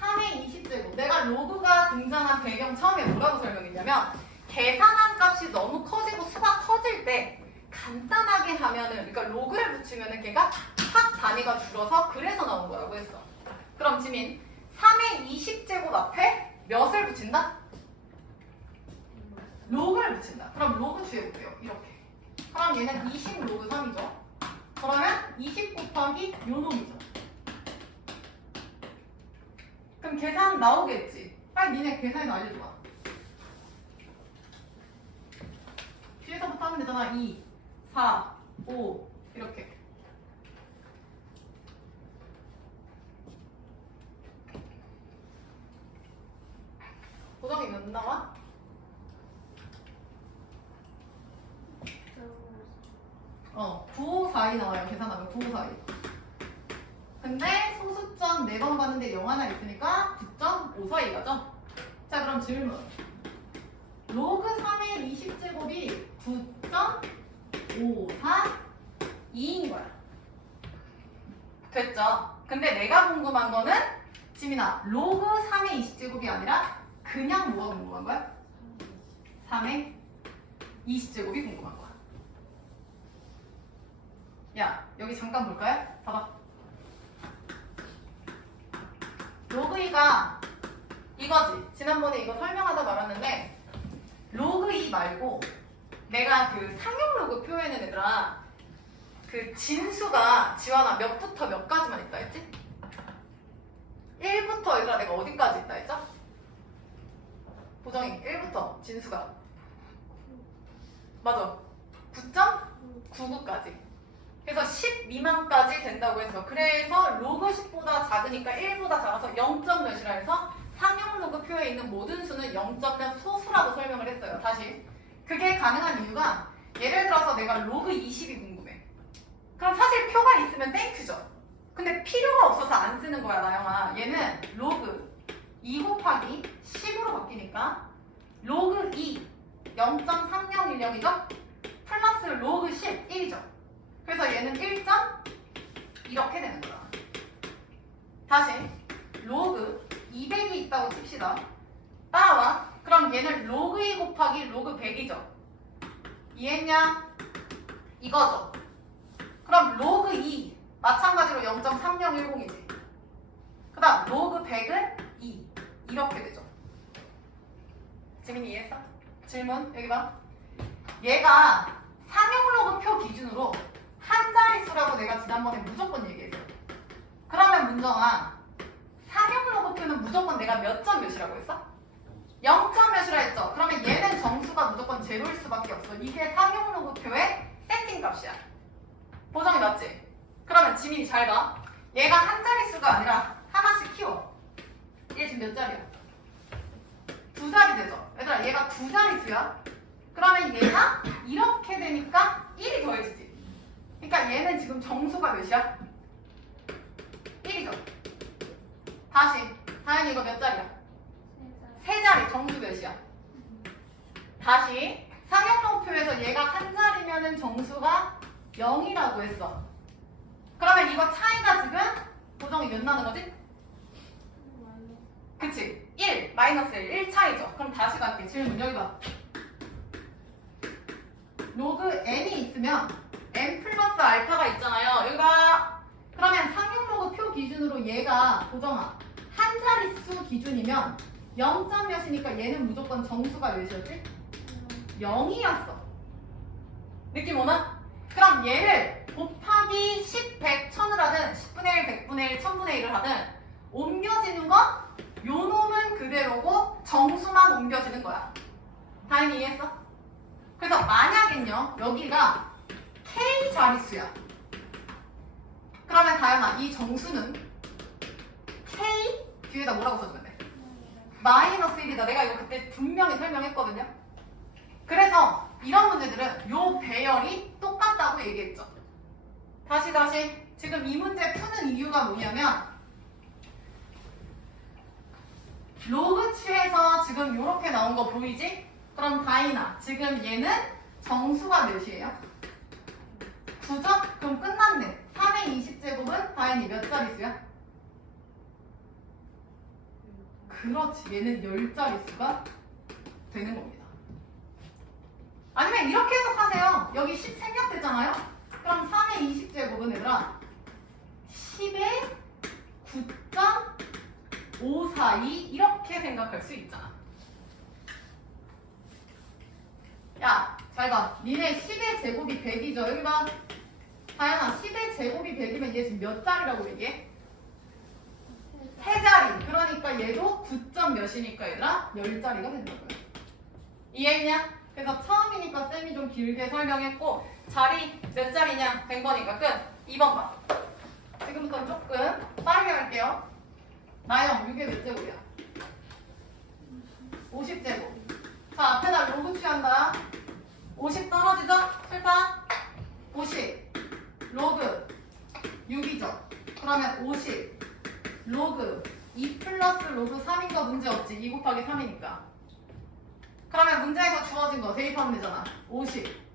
3의 20제곱. 내가 로그가 등장한 배경 처음에 뭐라고 설명했냐면 계산한 값이 너무 커지고 수가 커질 때 간단하게 하면은 그러니까 로그를 붙이면은 걔가 확 단위가 줄어서 그래서 나온 거라고 했어. 그럼 지민 3의 20제곱 앞에 몇을 붙인다? 로그를 붙인다. 그럼 로그 주해볼게요. 이렇게. 그럼 얘는 20 로그 3이죠. 그러면 20 곱하기 요 놈이죠. 그럼 계산 나오겠지? 빨리 니네 계산이 알려줘봐. 뒤에서부터 하면 되잖아. 2, 4, 5 이렇게. 보정이 몇 나와? 어, 954이 나와요. 계산하면 954이. 근데 소수점 4번 봤는데 0 하나 있으니까 9.54이 가죠? 자, 그럼 질문. 로그 3의 20제곱이 9.542인 거야. 됐죠? 근데 내가 궁금한 거는 지민아, 로그 3의 20제곱이 아니라 그냥 뭐가 궁금한 거야? 3의 20제곱이 궁금한 거야. 야, 여기 잠깐 볼까요? 봐봐. 로그 2가 이거지. 지난번에 이거 설명하다 말았는데 로그 2 말고 내가 그 상용 로그 표에는 얘들아 그 진수가 지원아 몇부터 몇까지만 있다 했지? 1부터 얘들아 내가 어디까지 있다 했죠? 보정이 1부터 진수가 맞아 9.99까지 그래서 10 미만까지 된다고 해서 그래서 로그 10보다 작으니까 1보다 작아서 0. 몇이라 해서 상용 로그 표에 있는 모든 수는 0.몇 소수라고 설명을 했어요. 다시 그게 가능한 이유가 예를 들어서 내가 로그 20이 궁금해. 그럼 사실 표가 있으면 땡큐죠. 근데 필요가 없어서 안 쓰는 거야 나영아. 얘는 로그 2 곱하기 10으로 바뀌니까 로그 2 0.3010이죠? 플러스 로그 10 1이죠. 그래서 얘는 1. 이렇게 되는 거야. 다시 로그 200이 있다고 칩시다. 따라와. 그럼 얘는 로그 2 곱하기 로그 100이죠. 이해했냐? 이거죠. 그럼 로그 2 마찬가지로 0.3010이지. 그 다음 로그 100은 2 이렇게 되죠. 지민이 이해했어? 질문 여기 봐. 얘가 상용 로그 표 기준으로 한 자릿수라고 내가 지난번에 무조건 얘기했어. 그러면 문정아 상용 로그 표는 무조건 내가 몇 점 몇이라고 했어? 0. 몇이라 했죠. 그러면 얘는 정수가 무조건 제로일 수밖에 없어. 이게 상용 로그 표의 세팅 값이야. 보정이 맞지? 그러면 지민이 잘 봐. 얘가 한 자릿수가 아니라 하나씩 키워. 얘 지금 몇 자리야? 2자리 되죠. 얘들아 얘가 2자릿수야. 그러면 얘가 이렇게 되니까 1이 더해지지. 그러니까 얘는 지금 정수가 몇이야? 1이죠. 다시 다현이 이거 몇 자리야? 3자리. 정수 몇이야? 다시 상용로표에서 얘가 한 자리면은 정수가 0이라고 했어. 그러면 이거 차이가 지금 보정이 몇 나는 거지? 그치? 1 마이너스 1 차이죠. 그럼 다시 갈게. 질문 여기 봐. 로그 n이 있으면 n 플러스 알파가 있잖아요. 여기 봐. 그러면 상용 로그 표 기준으로 얘가 보정아 한 자릿수 기준이면 0. 몇이니까 얘는 무조건 정수가 몇이었지? 0이었어. 느낌 오나? 그럼 얘를 곱하기 10, 100, 1000을 하든 10분의 1, 100분의 1, 1000분의 1을 하든 옮겨지는 건 요 놈은 그대로고 정수만 옮겨지는 거야. 다행히 이해했어? 그래서 만약은요 여기가 K 자릿수야. 그러면 다현아 이 정수는 K 뒤에다 뭐라고 써주면 돼? 마이너스 1이다. 내가 이거 그때 분명히 설명했거든요. 그래서 이런 문제들은 요 배열이 똑같다고 얘기했죠. 다시 지금 이 문제 푸는 이유가 뭐냐면 로그 취에서 지금 요렇게 나온 거 보이지? 그럼 다이나 지금 얘는 정수가 몇이에요? 9죠? 그럼 끝났네. 3의 20제곱은 다인이 몇 자릿수야? 그렇지. 얘는 10자릿수가 되는 겁니다. 아니면 이렇게 해석하세요. 여기 10 생략됐잖아요? 그럼 3의 20제곱은 얘들아 10의 9.542 이렇게 생각할 수 있잖아. 야, 잘 봐. 니네 10의 제곱이 100이죠. 여기 봐. 다현아, 10의 제곱이 100이면 얘 지금 몇 자리라고 얘기해? 3자리. 그러니까 얘도 9점 몇이니까 얘들아 10자리가 된다고요. 이해했냐? 그래서 처음이니까 쌤이 좀 길게 설명했고 자리 몇 자리냐? 100번이니까 끝. 2번 봐. 지금부터 조금 빠르게 할게요. 나영, 이게 몇 제곱이야? 50제곱. 자, 앞에다 로그 취한다. 50 떨어지죠? 실파? 50 로그 6이죠? 그러면 50 로그 2 플러스 로그 3인 거 문제 없지? 2 곱하기 3이니까. 그러면 문제에서 주어진 거 대입하면 되잖아. 50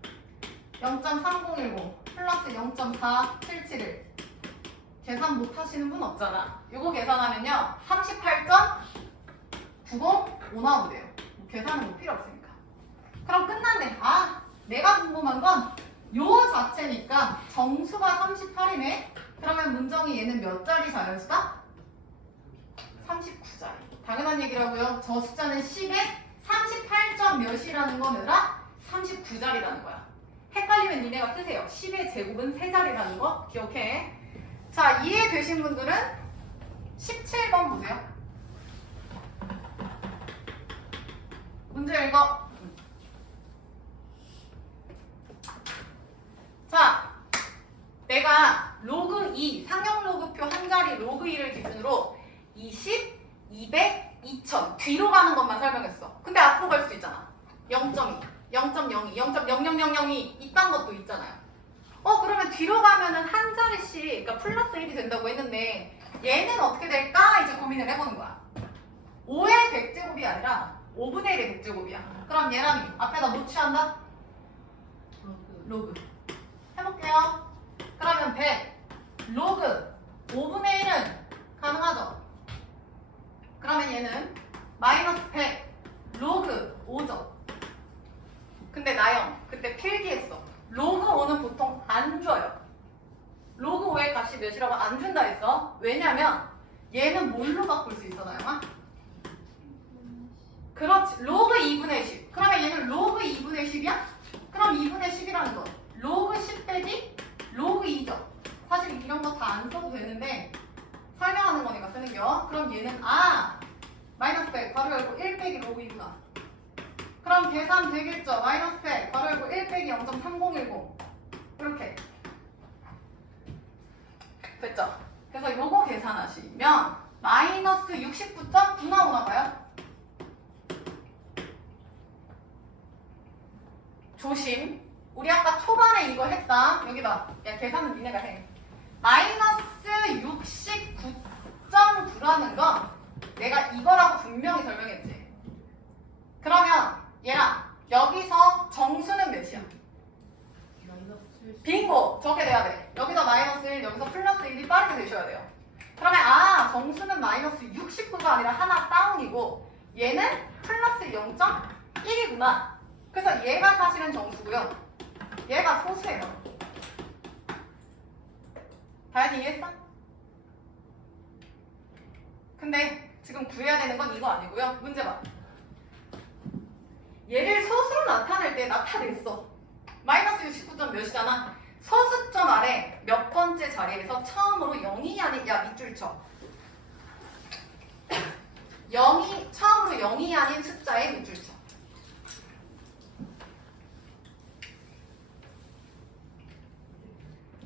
0.3010 플러스 0.4771 계산 못 하시는 분 없잖아. 이거 계산하면요 38.905 나오대요. 뭐 계산은 뭐 필요 없으니까. 그럼 끝났네. 아, 내가 궁금한 건 요 자체니까 정수가 38이네. 그러면 문정이 얘는 몇 자리 자연수다? 39자리. 당연한 얘기라고요. 저 숫자는 10에 38점 몇이라는 건 얘들아 39자리라는 거야. 헷갈리면 니네가 쓰세요. 10의 제곱은 3자리라는 거 기억해. 자, 이해되신 분들은 17번 보세요. 문제 읽어. 자, 내가 로그 2, 상형 로그표 한 자리 로그 2를 기준으로 20, 200, 2000 뒤로 가는 것만 설명했어. 근데 앞으로 갈 수 있잖아. 0.2, 0.02, 0.00002 이딴 것도 있잖아요. 그러면 뒤로 가면은 한 자리씩, 그러니까 플러스 1이 된다고 했는데 얘는 어떻게 될까? 이제 고민을 해보는 거야. 5의 100제곱이 아니라 5분의 1의 100제곱이야. 그럼 얘랑이 앞에다 뭐 취한다? 로그. 해볼게요. 그러면 100 로그 5분의 1은 가능하죠? 그러면 얘는 마이너스 100 로그 5죠. 근데 나영 그때 필기했어. 로그 5는 보통 안 줘요. 로그 5의 값이 몇이라고 안 준다 했어. 왜냐면 얘는 뭘로 바꿀 수 있어, 나영아? 그렇지. 로그 2분의 10. 그러면 얘는 로그 2분의 10이야? 그럼 2분의 10이라는 건 로그 10 빼기 로그 2죠. 사실 이런 거 다 안 써도 되는데 설명하는 거니까 쓰는 겨. 그럼 얘는 마이너스 100 괄호 열고 1 빼기 로그 2구나. 그럼 계산 되겠죠. 마이너스 100 괄호 열고 1 빼기 0.3010 이렇게 됐죠. 그래서 요거 계산하시면 마이너스 69.9 나오나 봐요. 조심. 우리 아까 초반에 이거 했다. 여기 봐. 야, 계산은 니네가 해. 마이너스 69.9라는 건 내가 이거라고 분명히 설명했지. 그러면 얘랑 여기서 정수는 몇이야? 빙고! 저게 돼야 돼. 여기서 마이너스 1, 여기서 플러스 1이 빠르게 되셔야 돼요. 그러면 정수는 마이너스 69가 아니라 하나 다운이고 얘는 플러스 0.1이구나. 그래서 얘가 사실은 정수고요. 얘가 소수예요. 다현이 이해했어? 근데 지금 구해야 되는 건 이거 아니고요. 문제 봐. 얘를 소수로 나타낼 때 나타냈어. 마이너스 69점 몇이잖아. 소수점 아래 몇 번째 자리에서 처음으로 0이 아닌, 야 밑줄 쳐. 0이 처음으로 0이 아닌 숫자에 밑줄 쳐.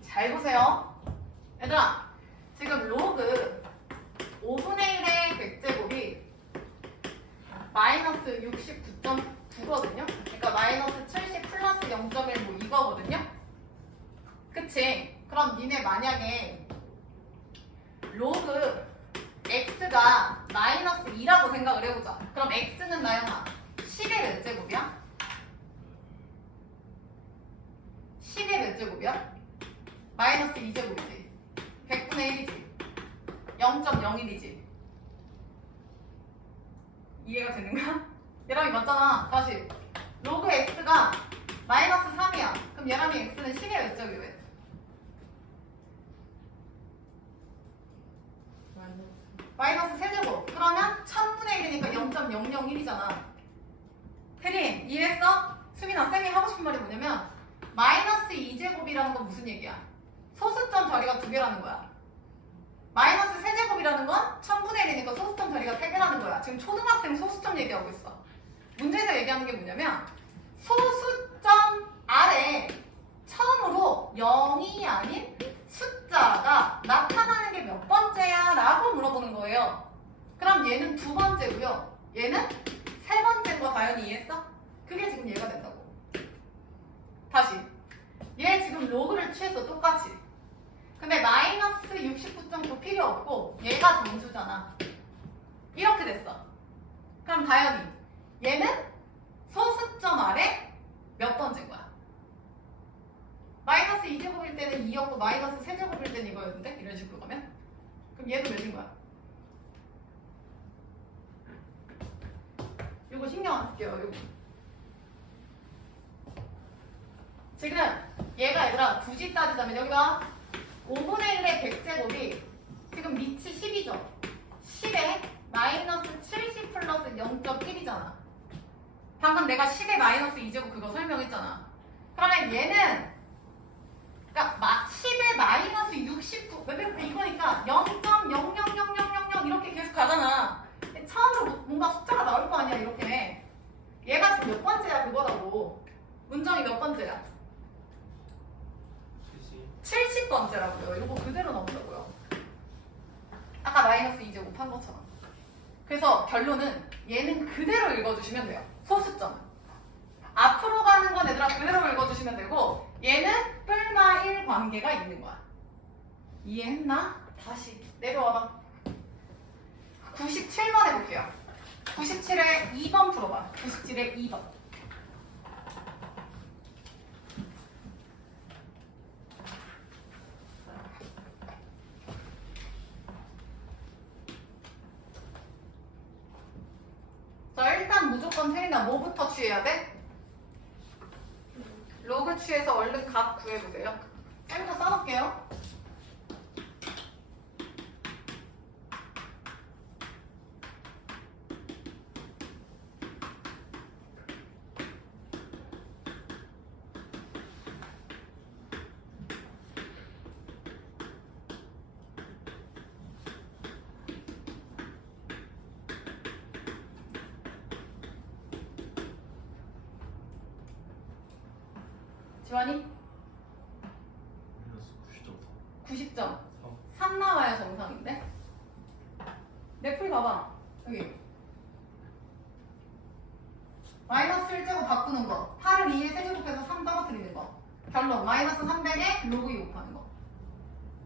잘 보세요. 얘들아, 지금 로그 5분의 1의 100제곱이 마이너스 69.9거든요. 그러니까 마이너스 70 플러스 0.1 뭐 이거거든요. 그치? 그럼 니네 만약에 로그 x가 마이너스 2라고 생각을 해보자. 그럼 x는 나영아 10의 몇 제곱이야? 10의 몇 제곱이야? 마이너스 2제곱이지. 100분의 1이지. 0.01이지. 이해가 되는가? 얘랑이 맞잖아. 다시. 로그 x가 마이너스 3이야. 그럼 얘랑이 x는 10의 몇 제곱이야? 마이너스 세제곱. 그러면 1000분의 1이니까 0.001이잖아. 혜린, 이해했어? 수민아, 쌤이 하고 싶은 말이 뭐냐면 마이너스 2제곱이라는 건 무슨 얘기야? 소수점 자리가 2개라는 거야. 마이너스 세제곱이라는 건 1000분의 1이니까 소수점 자리가 3개라는 거야. 지금 초등학생 소수점 얘기하고 있어. 문제에서 얘기하는 게 뭐냐면 소수점 아래 처음으로 0이 아닌 숫자가 나타나는 게 몇 번째야? 라고 물어보는 거예요. 그럼 얘는 2번째고요. 얘는 3번째인 거 다현이 이해했어? 그게 지금 얘가 된다고. 다시. 얘 지금 로그를 취했어. 똑같이. 근데 마이너스 69.9 필요 없고 얘가 정수잖아. 이렇게 됐어. 그럼 다현이 얘는 소수점 아래 몇 번째인 거야? 마이너스 2제곱일 때는 2였고 마이너스 세제곱일 때는 이거였는데? 이런 식으로 가면? 그럼 얘도 몇인 거야? 이거 신경 안 쓸게요. 요거. 지금 얘가 얘들아 굳이 따지자면 여기가 5분의 1의 100제곱이 지금 밑이 10이죠. 10에 마이너스 70 플러스 0.1이잖아. 방금 내가 10의 마이너스 2제곱 그거 설명했잖아. 그러면 얘는 그러니까 10의 마이너스 69 이거니까 0.000000 이렇게 계속 가잖아. 처음으로 뭔가 숫자가 나올 거 아니야 이렇게. 얘가 지금 몇 번째야 그거라고. 문정이 몇 번째야? 70번째라고요. 이거 그대로 나온다고요. 아까 마이너스 2제곱 한 것처럼. 그래서 결론은 얘는 그대로 읽어주시면 돼요. 소수점은. 앞으로 가는 건 얘들아 그대로 읽어주시면 되고 얘는 뿔마 1 관계가 있는 거야. 이해했나? 다시 내려와봐. 97번 해볼게요. 97에 2번 풀어봐. 97에 2번. 자, 일단 무조건 세린아 뭐부터 취해야 돼? 로그 취해서 얼른 값 구해보세요. 쌤부터 써놓을게요. 지환이? 90점. 3 나와야 정상인데? 내 풀 봐봐. 여기. 마이너스 1제곱 바꾸는 거. 8을 2에 세제곱해서 3 떨어뜨리는 거. 결론. 마이너스 300에 로그 2 곱하는 거.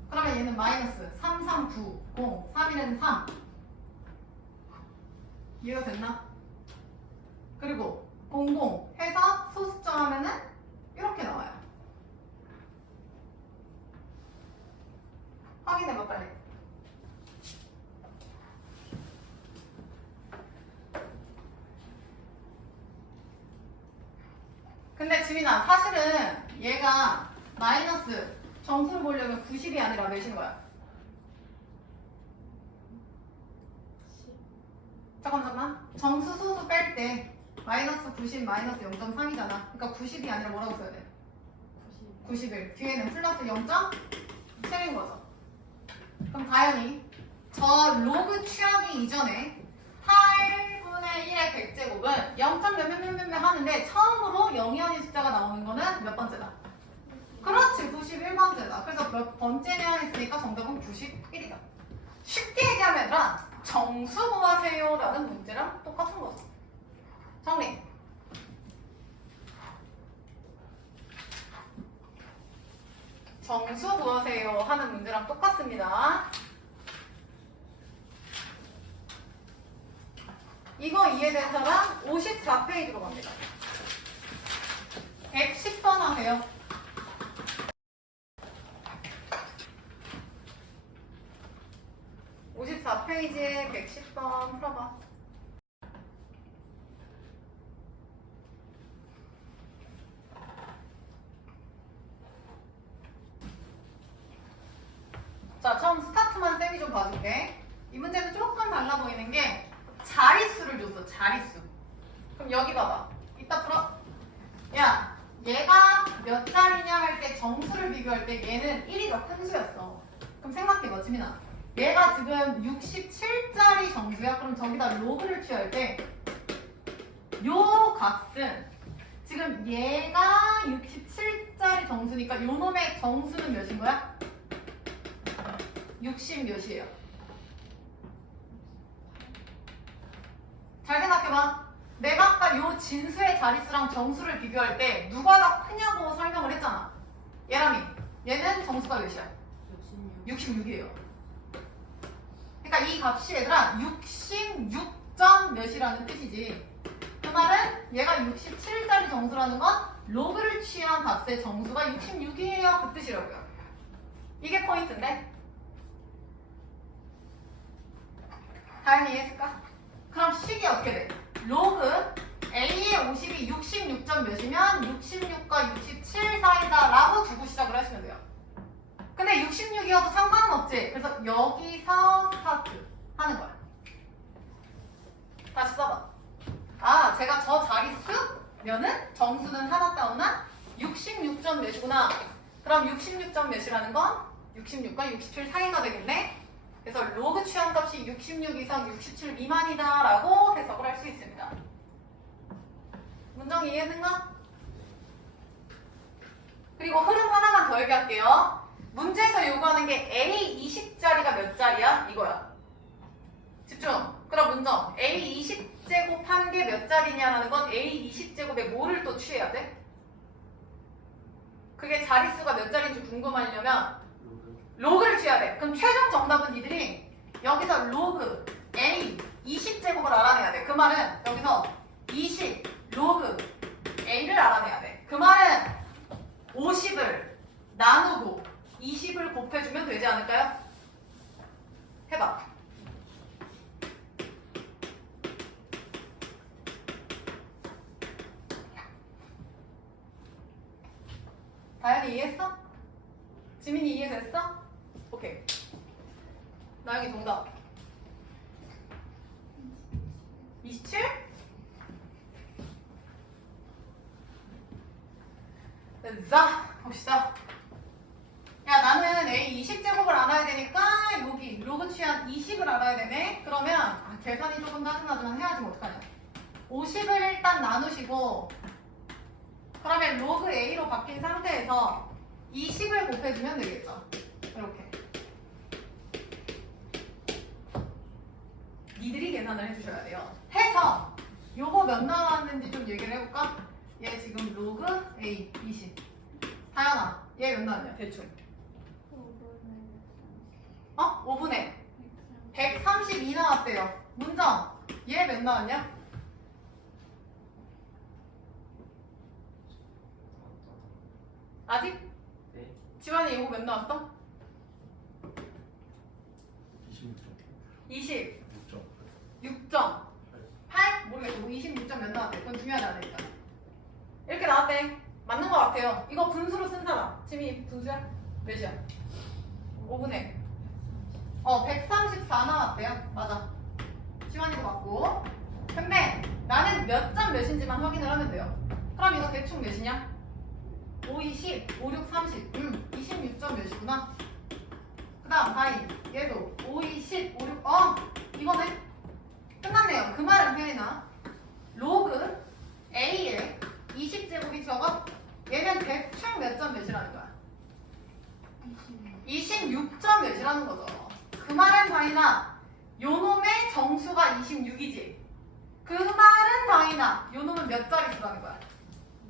그러면 얘는 마이너스 3, 3, 9, 0, 3이는 3. 이해가 됐나? 그리고 00 해서 소수점 하면은 이렇게 나와요. 확인해봐 빨리. 근데 지민아 사실은 얘가 마이너스 정수를 보려면 90이 아니라 몇인 거야? 잠깐만. 정수 소수 뺄 때 마이너스 90 마이너스 0.3이잖아. 그러니까 90이 아니라 뭐라고 써야 돼? 91. 뒤에는 플러스 0.7인 거죠. 그럼 당연히 저 로그 취하기 이전에 8분의 1의 100제곱은 0.몇몇몇몇 하는데 처음으로 0이 아닌 숫자가 나오는 거는 몇 번째다? 그렇지, 91번째다. 그래서 몇 번째냐 했으니까 정답은 91이다. 쉽게 얘기하면 얘들아 정수 구하세요 라는 문제랑 똑같은 거죠. 정리. 정수 구하세요 하는 문제랑 똑같습니다. 이거 이해된 사람 54페이지로 갑니다. 110번 하세요. 페이지에 110번 풀어봐. 자, 처음 스타트만 쌤이 좀 봐줄게. 이 문제는 조금 달라 보이는 게 자릿수를 줬어, 자릿수. 그럼 여기 봐봐. 이따 풀어. 야, 얘가 몇 자리냐 할 때 정수를 비교할 때 얘는 1이 더 큰 수였어. 그럼 생각해봐, 지민아. 얘가 지금 67짜리 정수야? 그럼 저기다 로그를 취할 때 요 값은 지금 얘가 67짜리 정수니까 요 놈의 정수는 몇인 거야? 60 몇이에요? 잘 생각해봐. 내가 아까 요 진수의 자릿수랑 정수를 비교할 때 누가 더 크냐고 설명을 했잖아. 얘라미. 얘는 정수가 몇이야? 66이에요. 그러니까 이 값이 얘들아 66점 몇이라는 뜻이지. 그 말은 얘가 67짜리 정수라는 건 로그를 취한 값의 정수가 66이에요. 그 뜻이라고요. 이게 포인트인데. 다현이 이해했을까? 그럼 식이 어떻게 돼? 로그 A의 50이 66점 몇이면 66과 67 사이다 라고 두고 시작을 하시면 돼요. 근데 66이어도 상관은 없지. 그래서 여기서 스타트 하는 거야. 다시 써봐. 아, 제가 저 자릿수면은 정수는 하나 따오나 66점 몇이구나. 그럼 66점 몇이라는 건 66과 67 사이가 되겠네. 그래서 로그 취향값이 66 이상 67 미만이다 라고 해석을 할 수 있습니다. 문정 이해했는가? 그리고 흐름 하나만 더 얘기할게요. 문제에서 요구하는 게 A 20짜리가 몇 짜리야? 이거야. 집중. 그럼 문정. A 20제곱 한 게 몇 짜리냐라는 건 A 20제곱에 뭐를 또 취해야 돼? 그게 자릿수가 몇 자리인지 궁금하려면 로그를 취해야 돼. 그럼 최종 정답은 니들이 여기서 로그 A 20제곱을 알아내야 돼. 그 말은 여기서 20 로그 A를 알아내야 돼. 그 말은 50을 나누고 20을 곱해주면 되지 않을까요? 해봐. 다현이 이해했어? 지민이 이해됐어? 오케이. 나영이 정답. 27? 자, 봅시다. 야, 나는 A 20제곱을 알아야 되니까 여기 로그 취한 20을 알아야 되네. 그러면 계산이 조금 짜증나지만 해야지 뭐 어떡하냐. 50을 일단 나누시고 그러면 로그 A로 바뀐 상태에서 20을 곱해주면 되겠죠. 이렇게. 니들이 계산을 해주셔야 돼요. 해서 요거 몇 나왔는지 좀 얘기를 해볼까? 얘 지금 로그 A 20. 다현아, 얘 몇 나왔냐? 대충. 5분의 132 나왔대요. 문정, 얘 몇 나왔냐? 아직? 네. 지환이 이거 몇 나왔어? 26점. 20. 6점. 6점. 8? 모르겠어. 26점 몇 나왔대. 그건 중요하지 않으니까. 이렇게 나왔대. 맞는 것 같아요. 이거 분수로 쓴 사람. 지민이 분수야? 몇이야? 5분의 134 나왔대요. 맞아. 지환이도 맞고. 근데 나는 몇 점 몇인지만 확인을 하면 돼요. 그럼 이거 대충 몇이냐? 5, 20, 5, 6, 30. 26점 몇이구나. 그 다음 다인. 얘도 5, 20, 5, 6. 이거네. 끝났네요. 그 말은 혜린아. 로그 A에 20제곱이 적어? 얘는 대충 몇 점 몇이라는 거야? 26점 몇이라는 거죠. 그 말은 다인아. 요 놈의 정수가 26이지. 그 말은 다인아. 요 놈은 몇 자릿수라는 거야?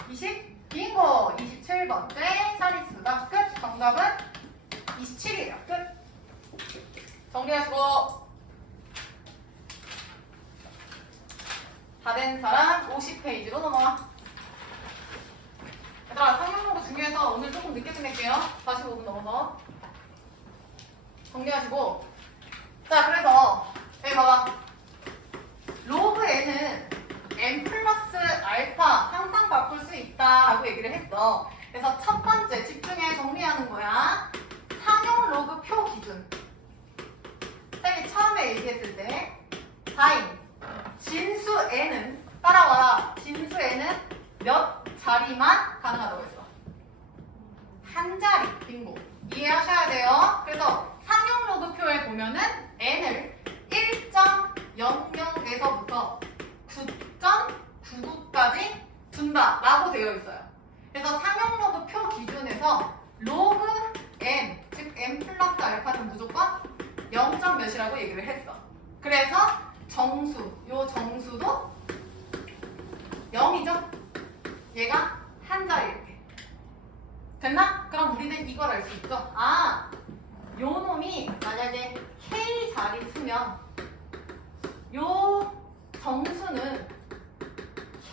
20? 빙고! 27번째 자릿수다. 끝! 정답은 27이에요. 끝! 정리하시고 다 된 사람 50페이지로 넘어와. 얘들아, 상용모가 중요해서 오늘 조금 늦게 끝낼게요. 45분 넘어서 정리하시고. 자, 그래서 여기 봐봐. 로그 n은 n 플러스 알파 항상 바꿀 수 있다라고 얘기를 했어. 그래서 첫 번째 집중해 정리하는 거야. 상용 로그 표 기준. 쌤이 처음에 얘기했을 때 다인 진수 n은 따라와라. 진수 n은 몇 자리만 가능하다고 했어? 한 자리. 빙고. 이해하셔야 돼요. 그래서 상용 로그 표에 보면은 n을 1.00에서부터 9.99까지 둔다라고 되어 있어요. 그래서 상용 로그 표 기준에서 로그 n, 즉 n 플러스 알파는 무조건 0. 몇이라고 얘기를 했어. 그래서 정수, 요 정수도 0이죠? 얘가 한 자리 이렇게. 됐나? 그럼 우리는 이걸 알 수 있죠? 요 놈이 만약에 K 자릿수면 요 정수는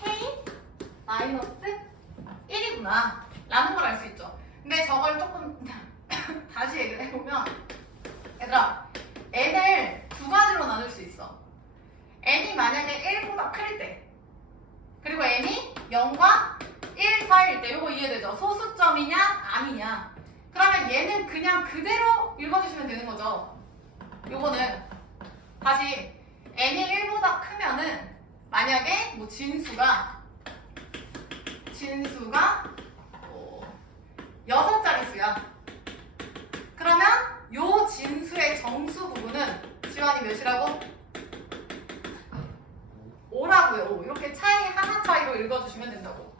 K 마이너스 1이구나 라는 걸 알 수 있죠. 근데 저걸 조금 다시 얘기를 해보면 얘들아, n을 두 가지로 나눌 수 있어. n이 만약에 1보다 클 때, 그리고 n이 0과 1 사이일 때. 이거 이해되죠? 소수점이냐 아니냐. 그러면 얘는 그냥 그대로 읽어주시면 되는 거죠. 요거는 다시 n이 1보다 크면은 만약에 뭐 진수가 6자릿수야. 그러면 요 진수의 정수 부분은 지환이 몇이라고? 5라고요. 5. 이렇게 차이 하나 차이로 읽어주시면 된다고.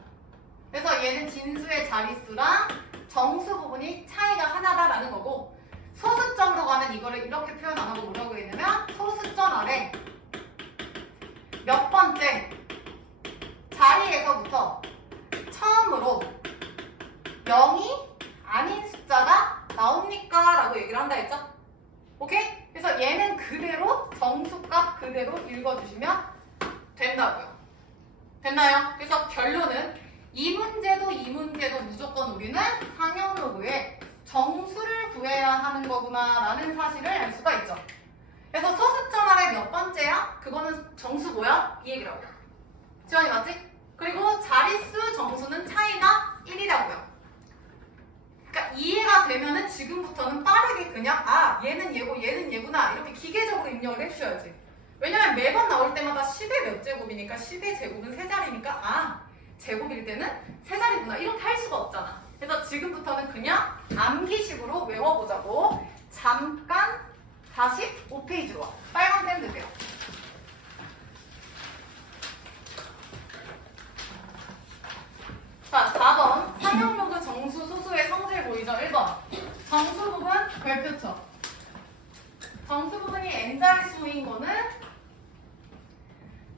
그래서 얘는 진수의 자릿수랑 정수 부분이 차이가 하나다라는 거고, 소수점으로 가면 이거를 이렇게 표현 안 하고 뭐라고 했냐면 소수점 아래 몇 번째 자리에서부터 처음으로 0이 아닌 숫자가 나옵니까? 라고 얘기를 한다 했죠? 오케이? 그래서 얘는 그대로 정수값 그대로 읽어주시면 된다고요. 됐나요? 그래서 결론은 이 문제도 무조건 우리는 상형 로그에 정수를 구해야 하는 거구나 라는 사실을 알 수가 있죠. 그래서 소수점 아래 몇 번째야? 그거는 정수 뭐야? 이 얘기라고요. 지원이 맞지? 그리고 자릿수 정수는 차이가 1이라고요. 그러니까 이해가 되면은 지금부터는 빠르게 그냥 얘는 얘고 얘는 얘구나 이렇게 기계적으로 입력을 해주셔야지. 왜냐면 매번 나올 때마다 10의 몇 제곱이니까 10의 제곱은 세 자리니까 제곱일 때는 세 자리구나 이렇게 할 수가 없잖아. 그래서 지금부터는 그냥 암기식으로 외워보자고. 잠깐 45페이지로 와. 빨간 펜 드세요. 자, 4번. 상형로그 정수 소수의 성질 보이죠? 1번. 정수 부분 별표쳐. 정수 부분이 n자릿수인 거는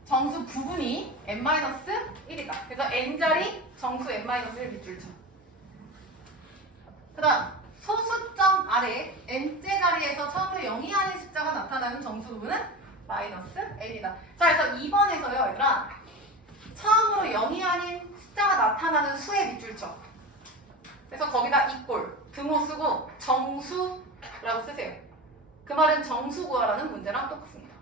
정수 부분이 n-1이다. 그래서 n자리 정수 n-1 밑줄 쳐. 그 다음 소수점 아래 n째 자리에서 처음으로 0이 아닌 숫자가 나타나는 정수 부분은 -n이다. 자, 그래서 2번에서요 얘들아, 처음으로 0이 아닌 숫자가 나타나는 수의 밑줄 쳐. 그래서 거기다 이꼴 등호 쓰고 정수라고 쓰세요. 그 말은 정수 구하라는 문제랑 똑같습니다.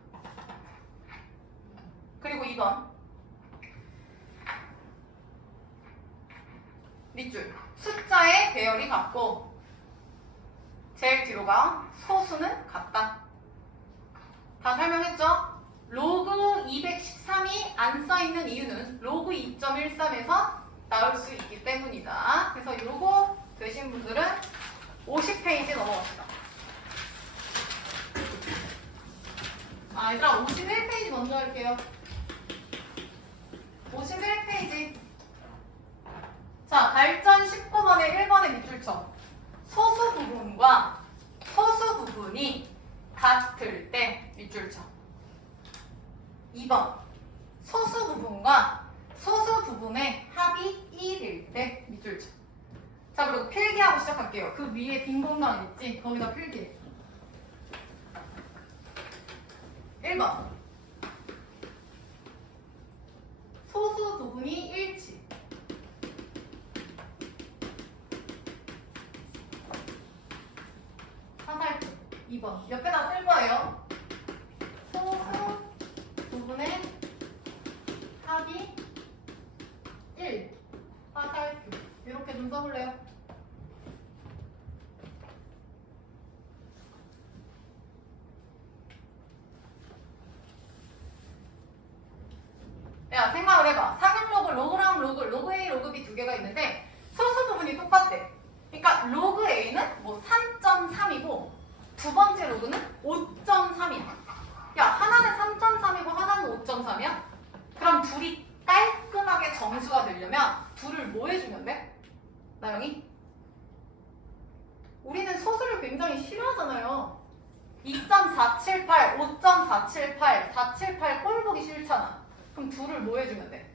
그리고 2번 밑줄 숫자의 배열이 같고 제일 뒤로가 소수는 같다. 다 설명했죠? 로그 213이 안 써있는 이유는 로그 2.13에서 나올 수 있기 때문이다. 그래서 요거 되신 분들은 50페이지 넘어갑시다. 얘들아 51페이지 먼저 할게요. 51페이지. 자, 발전 19번에 1번의 밑줄 쳐. 소수 부분과 소수 부분이 같을 때 밑줄 쳐. 2번. 소수 부분과 소수 부분의 합이 1일 때 밑줄 쳐. 자, 그리고 필기하고 시작할게요. 그 위에 빈 공간 있지? 거기다 필기해. 1번. 소수 부분이 일치. 화살표. 2번. 옆에다 쓸 거예요. 소수 부분의 합이 1. 화살표. 이렇게 좀 써볼래요? 야, 생각을 해봐. 상형 로그, 로그랑 로그 A, 로그 B 두 개가 있는데 소수 부분이 똑같대. 그러니까 로그 A는 뭐 3.3이고 두 번째 로그는 5.3이야. 야, 하나는 3.3이고 하나는 5.3이야? 그럼 둘이 깔끔하게 정수가 되려면 둘을 뭐 해주면 돼? 나영이? 우리는 소수를 굉장히 싫어하잖아요. 2.478, 5.478, 478 꼴 보기 싫잖아. 그럼 둘을 뭐 해주면 돼?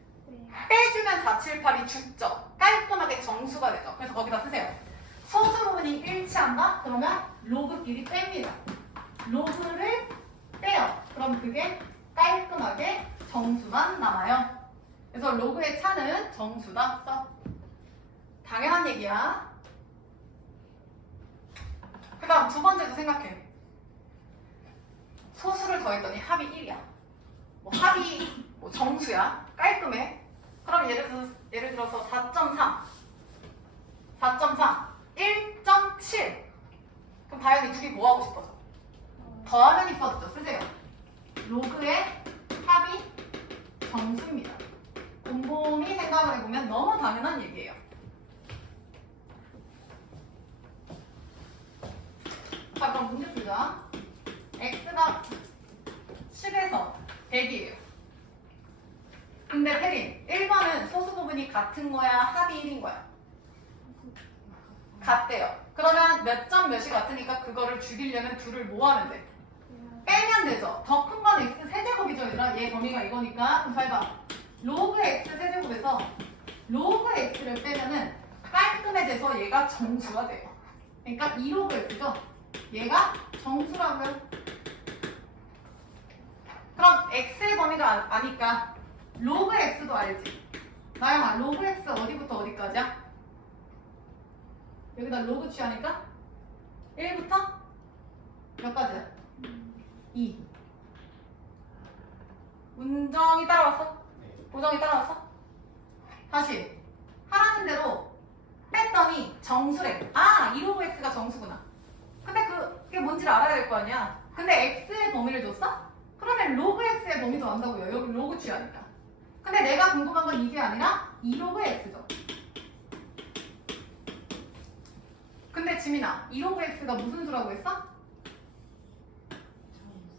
빼주면 478이 죽죠. 깔끔하게 정수가 되죠. 그래서 거기다 쓰세요. 소수 부분이 일치한다? 그러면 로그끼리 뺍니다. 로그를 빼요. 그럼 그게 깔끔하게 정수만 남아요. 그래서 로그의 차는 정수다 써. 당연한 얘기야. 그 다음 두 번째도 생각해. 소수를 더했더니 합이 1이야. 뭐 합이 뭐 정수야. 깔끔해. 그럼 예를 들어서 4.3, 1.7. 그럼 다현이 둘이 뭐 하고 싶어서? 더하면 이뻐졌죠. 쓰세요. 로그의 너무 당연한 얘기예요. 자, 그럼 문제 풀자. x가 10에서 100이에요. 근데 태린, 1번은 소수 부분이 같은 거야? 합이 1인 거야? 같대요. 그러면 몇 점 몇이 같으니까 그거를 죽이려면 둘을 뭐 하면 돼? 빼면 되죠. 더 큰 건 x 세제곱이죠. 얘들아. 얘 범위가 이거니까. 그럼 잘 봐. 로그 x 세제곱에서 로그 x를 빼면은 깔끔해져서 얘가 정수가 돼요. 그러니까 2로그 x죠. 얘가 정수라고요. 그럼 x의 범위가 아니까 로그 x도 알지? 나영아, 로그 x 어디부터 어디까지야? 여기다 로그 취하니까 1부터 몇 가지야? 2. 운정이 따라왔어? 보정이 따라왔어? 다시 하라는 대로 뺐더니 정수래. 아, 2로그 x가 정수구나. 근데 그게 뭔지를 알아야 될 거 아니야. 근데 x의 범위를 줬어? 그러면 로그 x의 범위도 안다고요. 여기 로그 취하니까. 근데 내가 궁금한 건 이게 아니라 2로그 x죠. 근데 지민아, 2로그 x가 무슨 수라고 했어?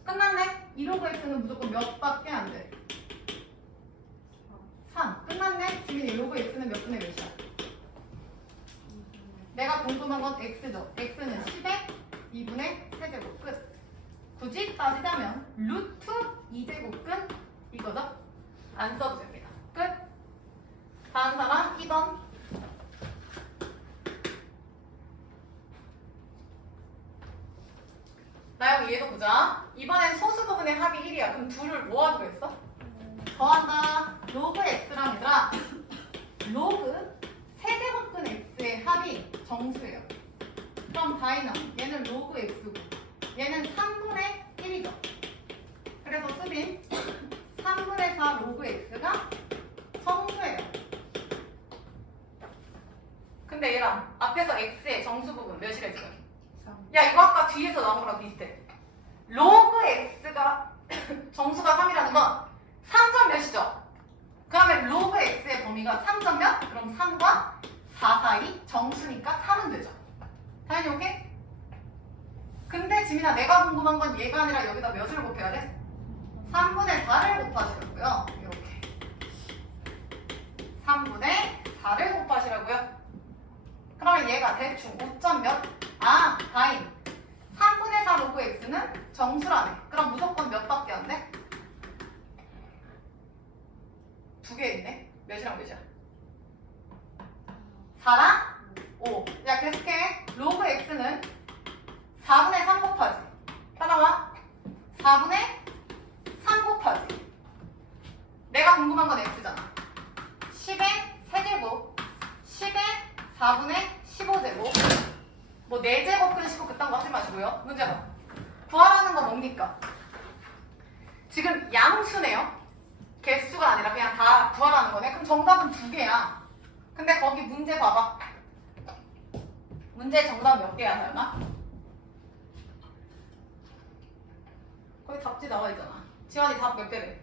끝났네? 2로그 x는 무조건 몇 밖에 안 돼? 3. 끝났네? 지민이 로그 x는 몇 분의 몇이야? 내가 궁금한 건 x죠. x는 10의 2분의 세제곱 끝. 굳이 따지자면 루트 2제곱 끝 이거죠? 안 써도 됩니다. 끝. 다음 사람 2번. 나영이 얘도 보자. 이번엔 소수 부분의 합이 1이야. 그럼 둘을 뭐 하기로 했어? 더한다. 로그 x랑 얘들아. 로그 세제곱근 x의 합이 정수예요. 그럼 다이나 얘는 로그 x고 얘는 3분의 1이죠. 그래서 수빈 3분의 4 로그 x가 정수예요. 근데 얘랑 앞에서 x의 정수 부분 몇이래 지금? 야, 이거 아까 뒤에서 나온 거랑 비슷해. 로그 x가 정수가 3이라는 건 3점 몇이죠? 그러면 로그 x의 범위가 3점 몇? 그럼 3과 4 사이 정수니까 3은 되죠. 당연히 오케이? 근데 지민아, 내가 궁금한 건 얘가 아니라 여기다 몇을 곱해야 돼? 3분의 4를 곱하시라고요. 이렇게 3분의 4를 곱하시라고요. 그러면 얘가 대충 5점 몇? 아, 다임 3분의 4 로그 x는 정수라네. 그럼 무조건 몇 밖에 안 돼? 두 개 있네. 몇이랑 몇이야? 4랑 5. 야, 계속해. 로그 x는 4분의 3 곱하지. 따라와. 4분의 3 곱하지. 내가 궁금한 건 x잖아. 10의 세제곱 10의 4분의 15제곱 뭐 4제곱 끈15 그딴 거 하지 마시고요. 문제 봐. 구하라는 거 뭡니까? 지금 양수네요. 개수가 아니라 그냥 다 구하라는 거네. 그럼 정답은 2개야. 근데 거기 문제 봐봐. 문제 정답 몇 개야, 설마? 거기 답지 나와 있잖아. 지환이 답 몇 개래?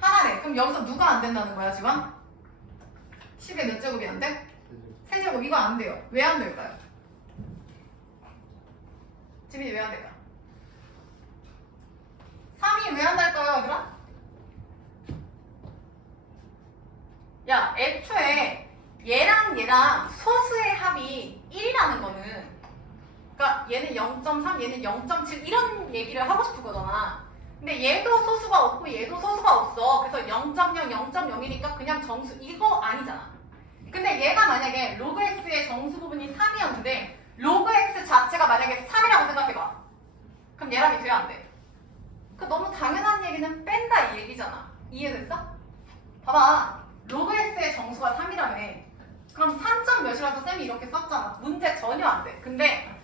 하나래. 그럼 여기서 누가 안 된다는 거야, 지환? 10의 몇 제곱이 안 돼? 세제곱. 이거 안 돼요. 왜 안 될까요? 지민이 왜 안 될까? 3이 왜 안 될까요, 얘들아? 야, 애초에 얘랑 소수의 합이 1이라는 거는, 그러니까 얘는 0.3, 얘는 0.7 이런 얘기를 하고 싶은 거잖아. 근데 얘도 소수가 없고 얘도 소수가 없어. 그래서 0.0, 0.0이니까 그냥 정수. 이거 아니잖아. 근데 얘가 만약에 로그 x의 정수 부분이 3이었는데 로그 x 자체가 만약에 3이라고 생각해봐. 그럼 얘랑이 돼야 안 돼? 그 너무 당연한 얘기는 뺀다 이 얘기잖아. 이해됐어? 봐봐. 로그 x의 정수가 3이라며. 그럼 3점 몇이라서 쌤이 이렇게 썼잖아. 문제 전혀 안 돼. 근데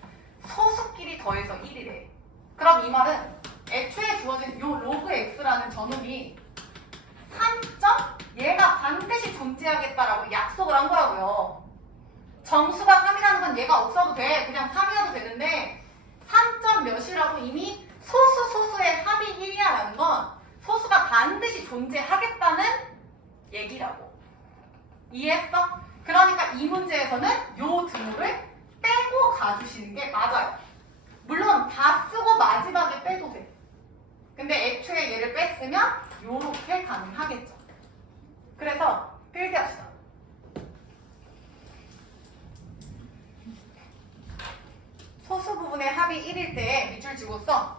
소수끼리 더해서 1이래. 그럼 이 말은 애초에 주어진 요 로그 x라는 저놈이 3점? 얘가 반드시 존재하겠다라고 약속을 한 거라고요. 정수가 3이라는 건 얘가 없어도 돼. 그냥 3이어도 되는데 3점 몇이라고 이미 소수의 합이 1이야라는 건 소수가 반드시 존재하겠다는 얘기라고. 이해했어? 그러니까 이 문제에서는 요 등호를 빼고 가주시는 게 맞아요. 물론 다 쓰고 마지막에 빼도 돼. 근데 애초에 얘를 뺐으면 요렇게 가능하겠죠. 그래서 필기합시다. 소수 부분의 합이 1일 때 밑줄 지고 써.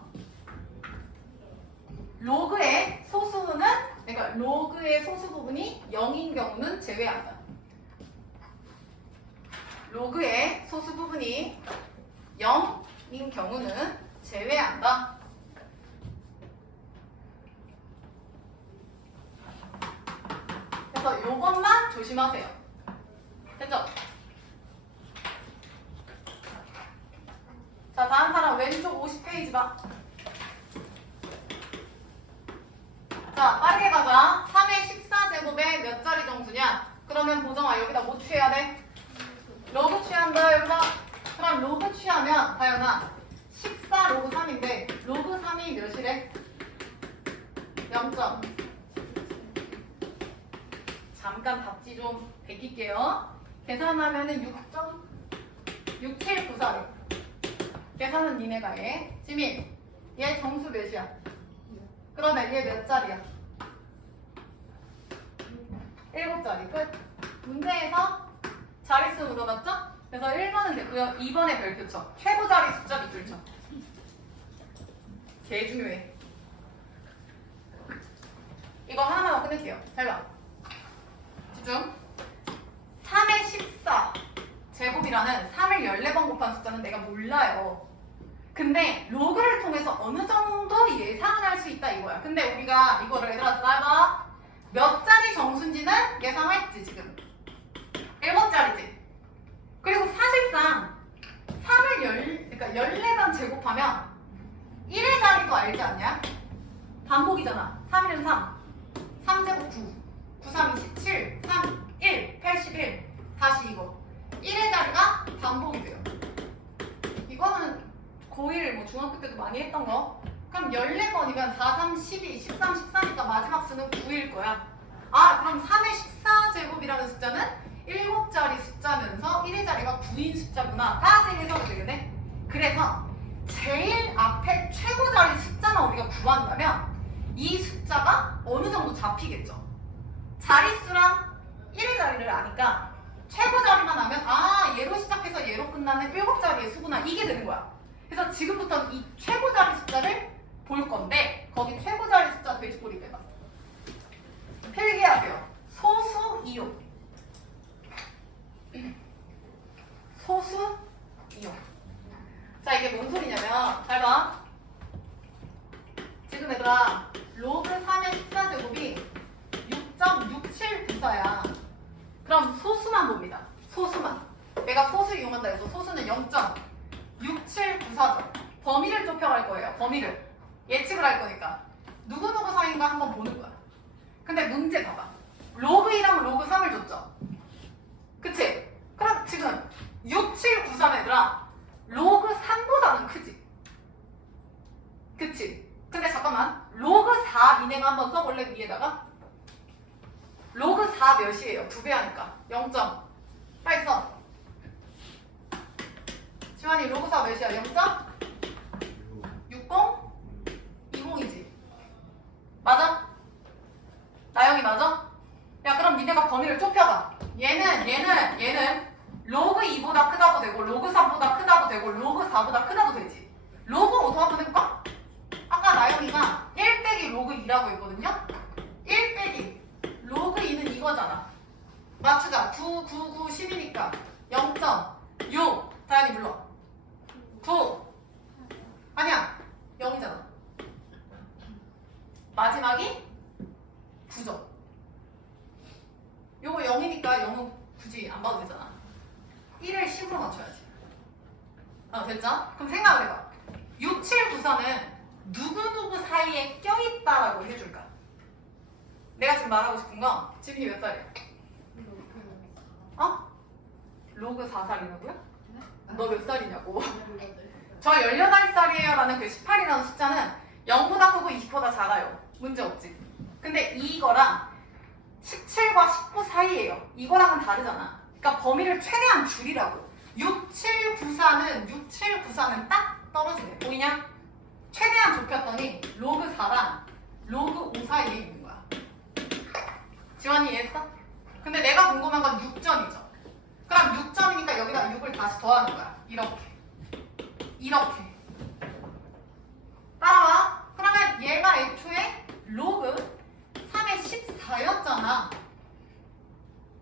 로그의 소수는, 그러니까 로그의 소수 부분이 0인 경우는 제외한다. 로그의 소수 부분이 0인 경우는 제외한다. 그래서 요것만 조심하세요. 됐죠? 자, 다음 사람 왼쪽 50페이지 봐. 자, 빠르게 가자. 3의 14제곱에 몇 자리 정수냐? 그러면 보정아, 여기다 뭐 취해야 돼? 로그 취한다, 여기다. 그럼 로그 취하면, 다현아, 14 로그 3인데, 로그 3이 몇이래? 0점. 잠깐 답지 좀 베낄게요. 계산하면은 6.6794래. 계산은 니네가 해. 지민, 얘 정수 몇이야? 그러면 얘 몇 자리야? 7자리 끝. 문제에서 자릿수 물어봤죠? 그래서 1번은 됐고요. 2번에 별표 쳐. 최고 자리 숫자 밑줄 쳐. 개 중요해. 이거 하나만 끝낼게요. 잘 봐. 집중. 3의 14 제곱이라는 3을 14번 곱한 숫자는 내가 몰라요. 근데 로그를 통해서 어느 정도 예상을 할 수 있다 이거야. 근데 우리가 이거를 얘들아 따봐. 몇 자리 정수인지는 예상했지 지금. 7자리지. 그리고 사실상 3을 그러니까 14번 제곱하면 1의 자리도 알지 않냐? 반복이잖아. 3일은 3. 3제곱 9. 9, 3, 27. 3, 1. 81. 다시 이거. 1의 자리가 반복이 돼요. 이거는 고1 뭐 중학교 때도 많이 했던 거. 그럼 14번이면 4, 3, 12, 13, 14니까 마지막 수는 9일 거야. 아, 그럼 3의 14제곱이라는 숫자는 7자리 숫자면서 1의 자리가 9인 숫자구나 까지 해석이 되겠네. 그래서 제일 앞에 최고 자리 숫자만 우리가 구한다면 이 숫자가 어느 정도 잡히겠죠. 자릿수랑 1의 자리를 아니까 최고 자리만 하면 아, 얘로 시작해서 얘로 끝나는 7자리의 수구나 이게 되는 거야. 그래서 지금부터는 이 최고 자리 숫자를 볼 건데 거기 최고 자리 숫자 돼지꼬리 빼봐. 필기하세요. 소수 이용. 소수 이용. 자, 이게 뭔 소리냐면 잘 봐. 지금 얘들아 로그 3의 14제곱이 6.6794야. 그럼 소수만 봅니다. 소수만. 내가 소수 이용한다 해서 소수는 0.6794죠. 범위를 좁혀갈 거예요. 범위를. 예측을 할 거니까. 누구누구 사이인가 한번 보는 거야. 근데 문제 봐봐. 로그 2랑 로그 3을 줬죠. 그치? 그럼 지금 6793 얘들아 로그 3보다는 크지? 그치? 근데 잠깐만. 로그 4 이행 한번 써볼래? 위에다가? 로그 4 몇이에요? 2배 하니까 0점. 빨리 써. 지환이 로그 4 몇이야? 0.60? 20이지. 맞아? 나영이 맞아? 야, 그럼 니네가 범위를 좁혀봐. 얘는 로그 2보다 크다고 되고 로그 3보다 크다고 되고 로그 4보다 크다고 되지. 로그 5도 한번 해볼까? 아까 나영이가 1 빼기 로그 2라고 했거든요. 1 빼기 로그 2는 이거잖아. 맞추자. 9, 9, 9, 10이니까 0.6. 다현이 불러. 9. 아니야. 0이잖아. 마지막이 9점. 요거 0이니까 0은 굳이 안 봐도 되잖아. 1을 10으로 맞춰야지. 됐죠? 그럼 생각을 해봐. 6794는 누구누구 사이에 껴있다라고 해줄까? 내가 지금 말하고 싶은 건 지민이 몇 살이야? 로그 4살이라고요? 너 몇 살이냐고. 저 18살이에요 라는 그 18이라는 숫자는 0보다 크고 20보다 작아요. 문제 없지. 근데 이거랑 17과 19 사이예요. 이거랑은 다르잖아. 그러니까 범위를 최대한 줄이라고. 6794는 딱 떨어지네. 보이냐? 최대한 좁혔더니 로그 4랑 로그 5 사이에 있는 거야. 지원이 이해했어? 근데 내가 궁금한 건 6점이죠. 그럼 6점이니까 여기다 6을 다시 더하는 거야. 이렇게. 따라와. 그러면 얘가 애초에 로그 3의 14였잖아.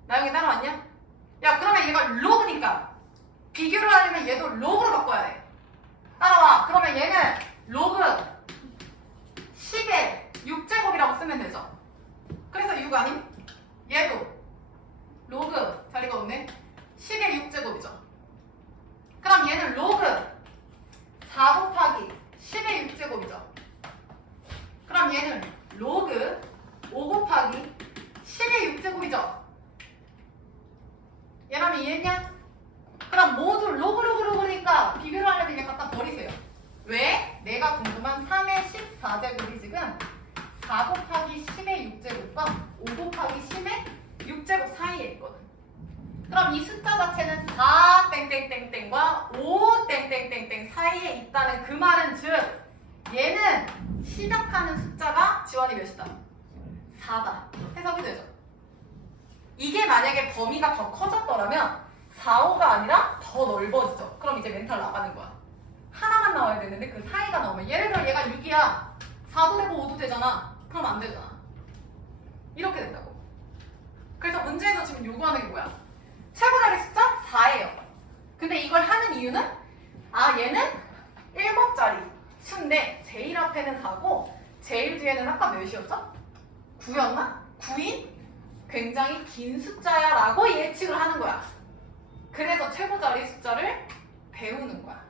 나영이 따라왔냐? 야, 그러면 얘가 로그니까 비교를 하려면 얘도 로그로 바꿔야 돼. 따라와. 그러면 얘는 로그 10의 6제곱이라고 쓰면 되죠. 그래서 6 아님? 얘도 로그 자리가 없네. 10의 6제곱이죠. 그럼 얘는 로그 4 곱하기 10의 6제곱이죠. 그럼 얘는 로그 5 곱하기 10의 6제곱이죠. 얘라면 이해했냐? 그럼 모두 로그니까 비교를 하려면 그냥 갖다 버리세요. 왜? 내가 궁금한 3의 14제곱이 지금 4 곱하기 10의 6제곱과 5 곱하기 10의 6제곱 사이에 있거든. 그럼 이 숫자 자체는 4 땡땡땡땡과 5 땡땡땡땡 사이에 있다는 그 말은 즉 얘는 시작하는 숫자가 지원이 몇이다? 4다. 해석이 되죠? 이게 만약에 범위가 더 커졌더라면 4, 5가 아니라 더 넓어지죠. 그럼 이제 멘탈 나가는 거야. 하나만 나와야 되는데 그 사이가 나오면 예를 들어 얘가 6이야. 4도 되고 5도 되잖아. 그럼 안 되잖아. 이렇게 된다고. 그래서 문제에서 지금 요구하는 게 뭐야? 최고자리 숫자 4예요. 근데 이걸 하는 이유는 얘는 7자리 수인데 제일 앞에는 4고 제일 뒤에는 아까 몇이었죠? 9였나? 9인? 굉장히 긴 숫자야 라고 예측을 하는 거야. 그래서 최고자리 숫자를 배우는 거야.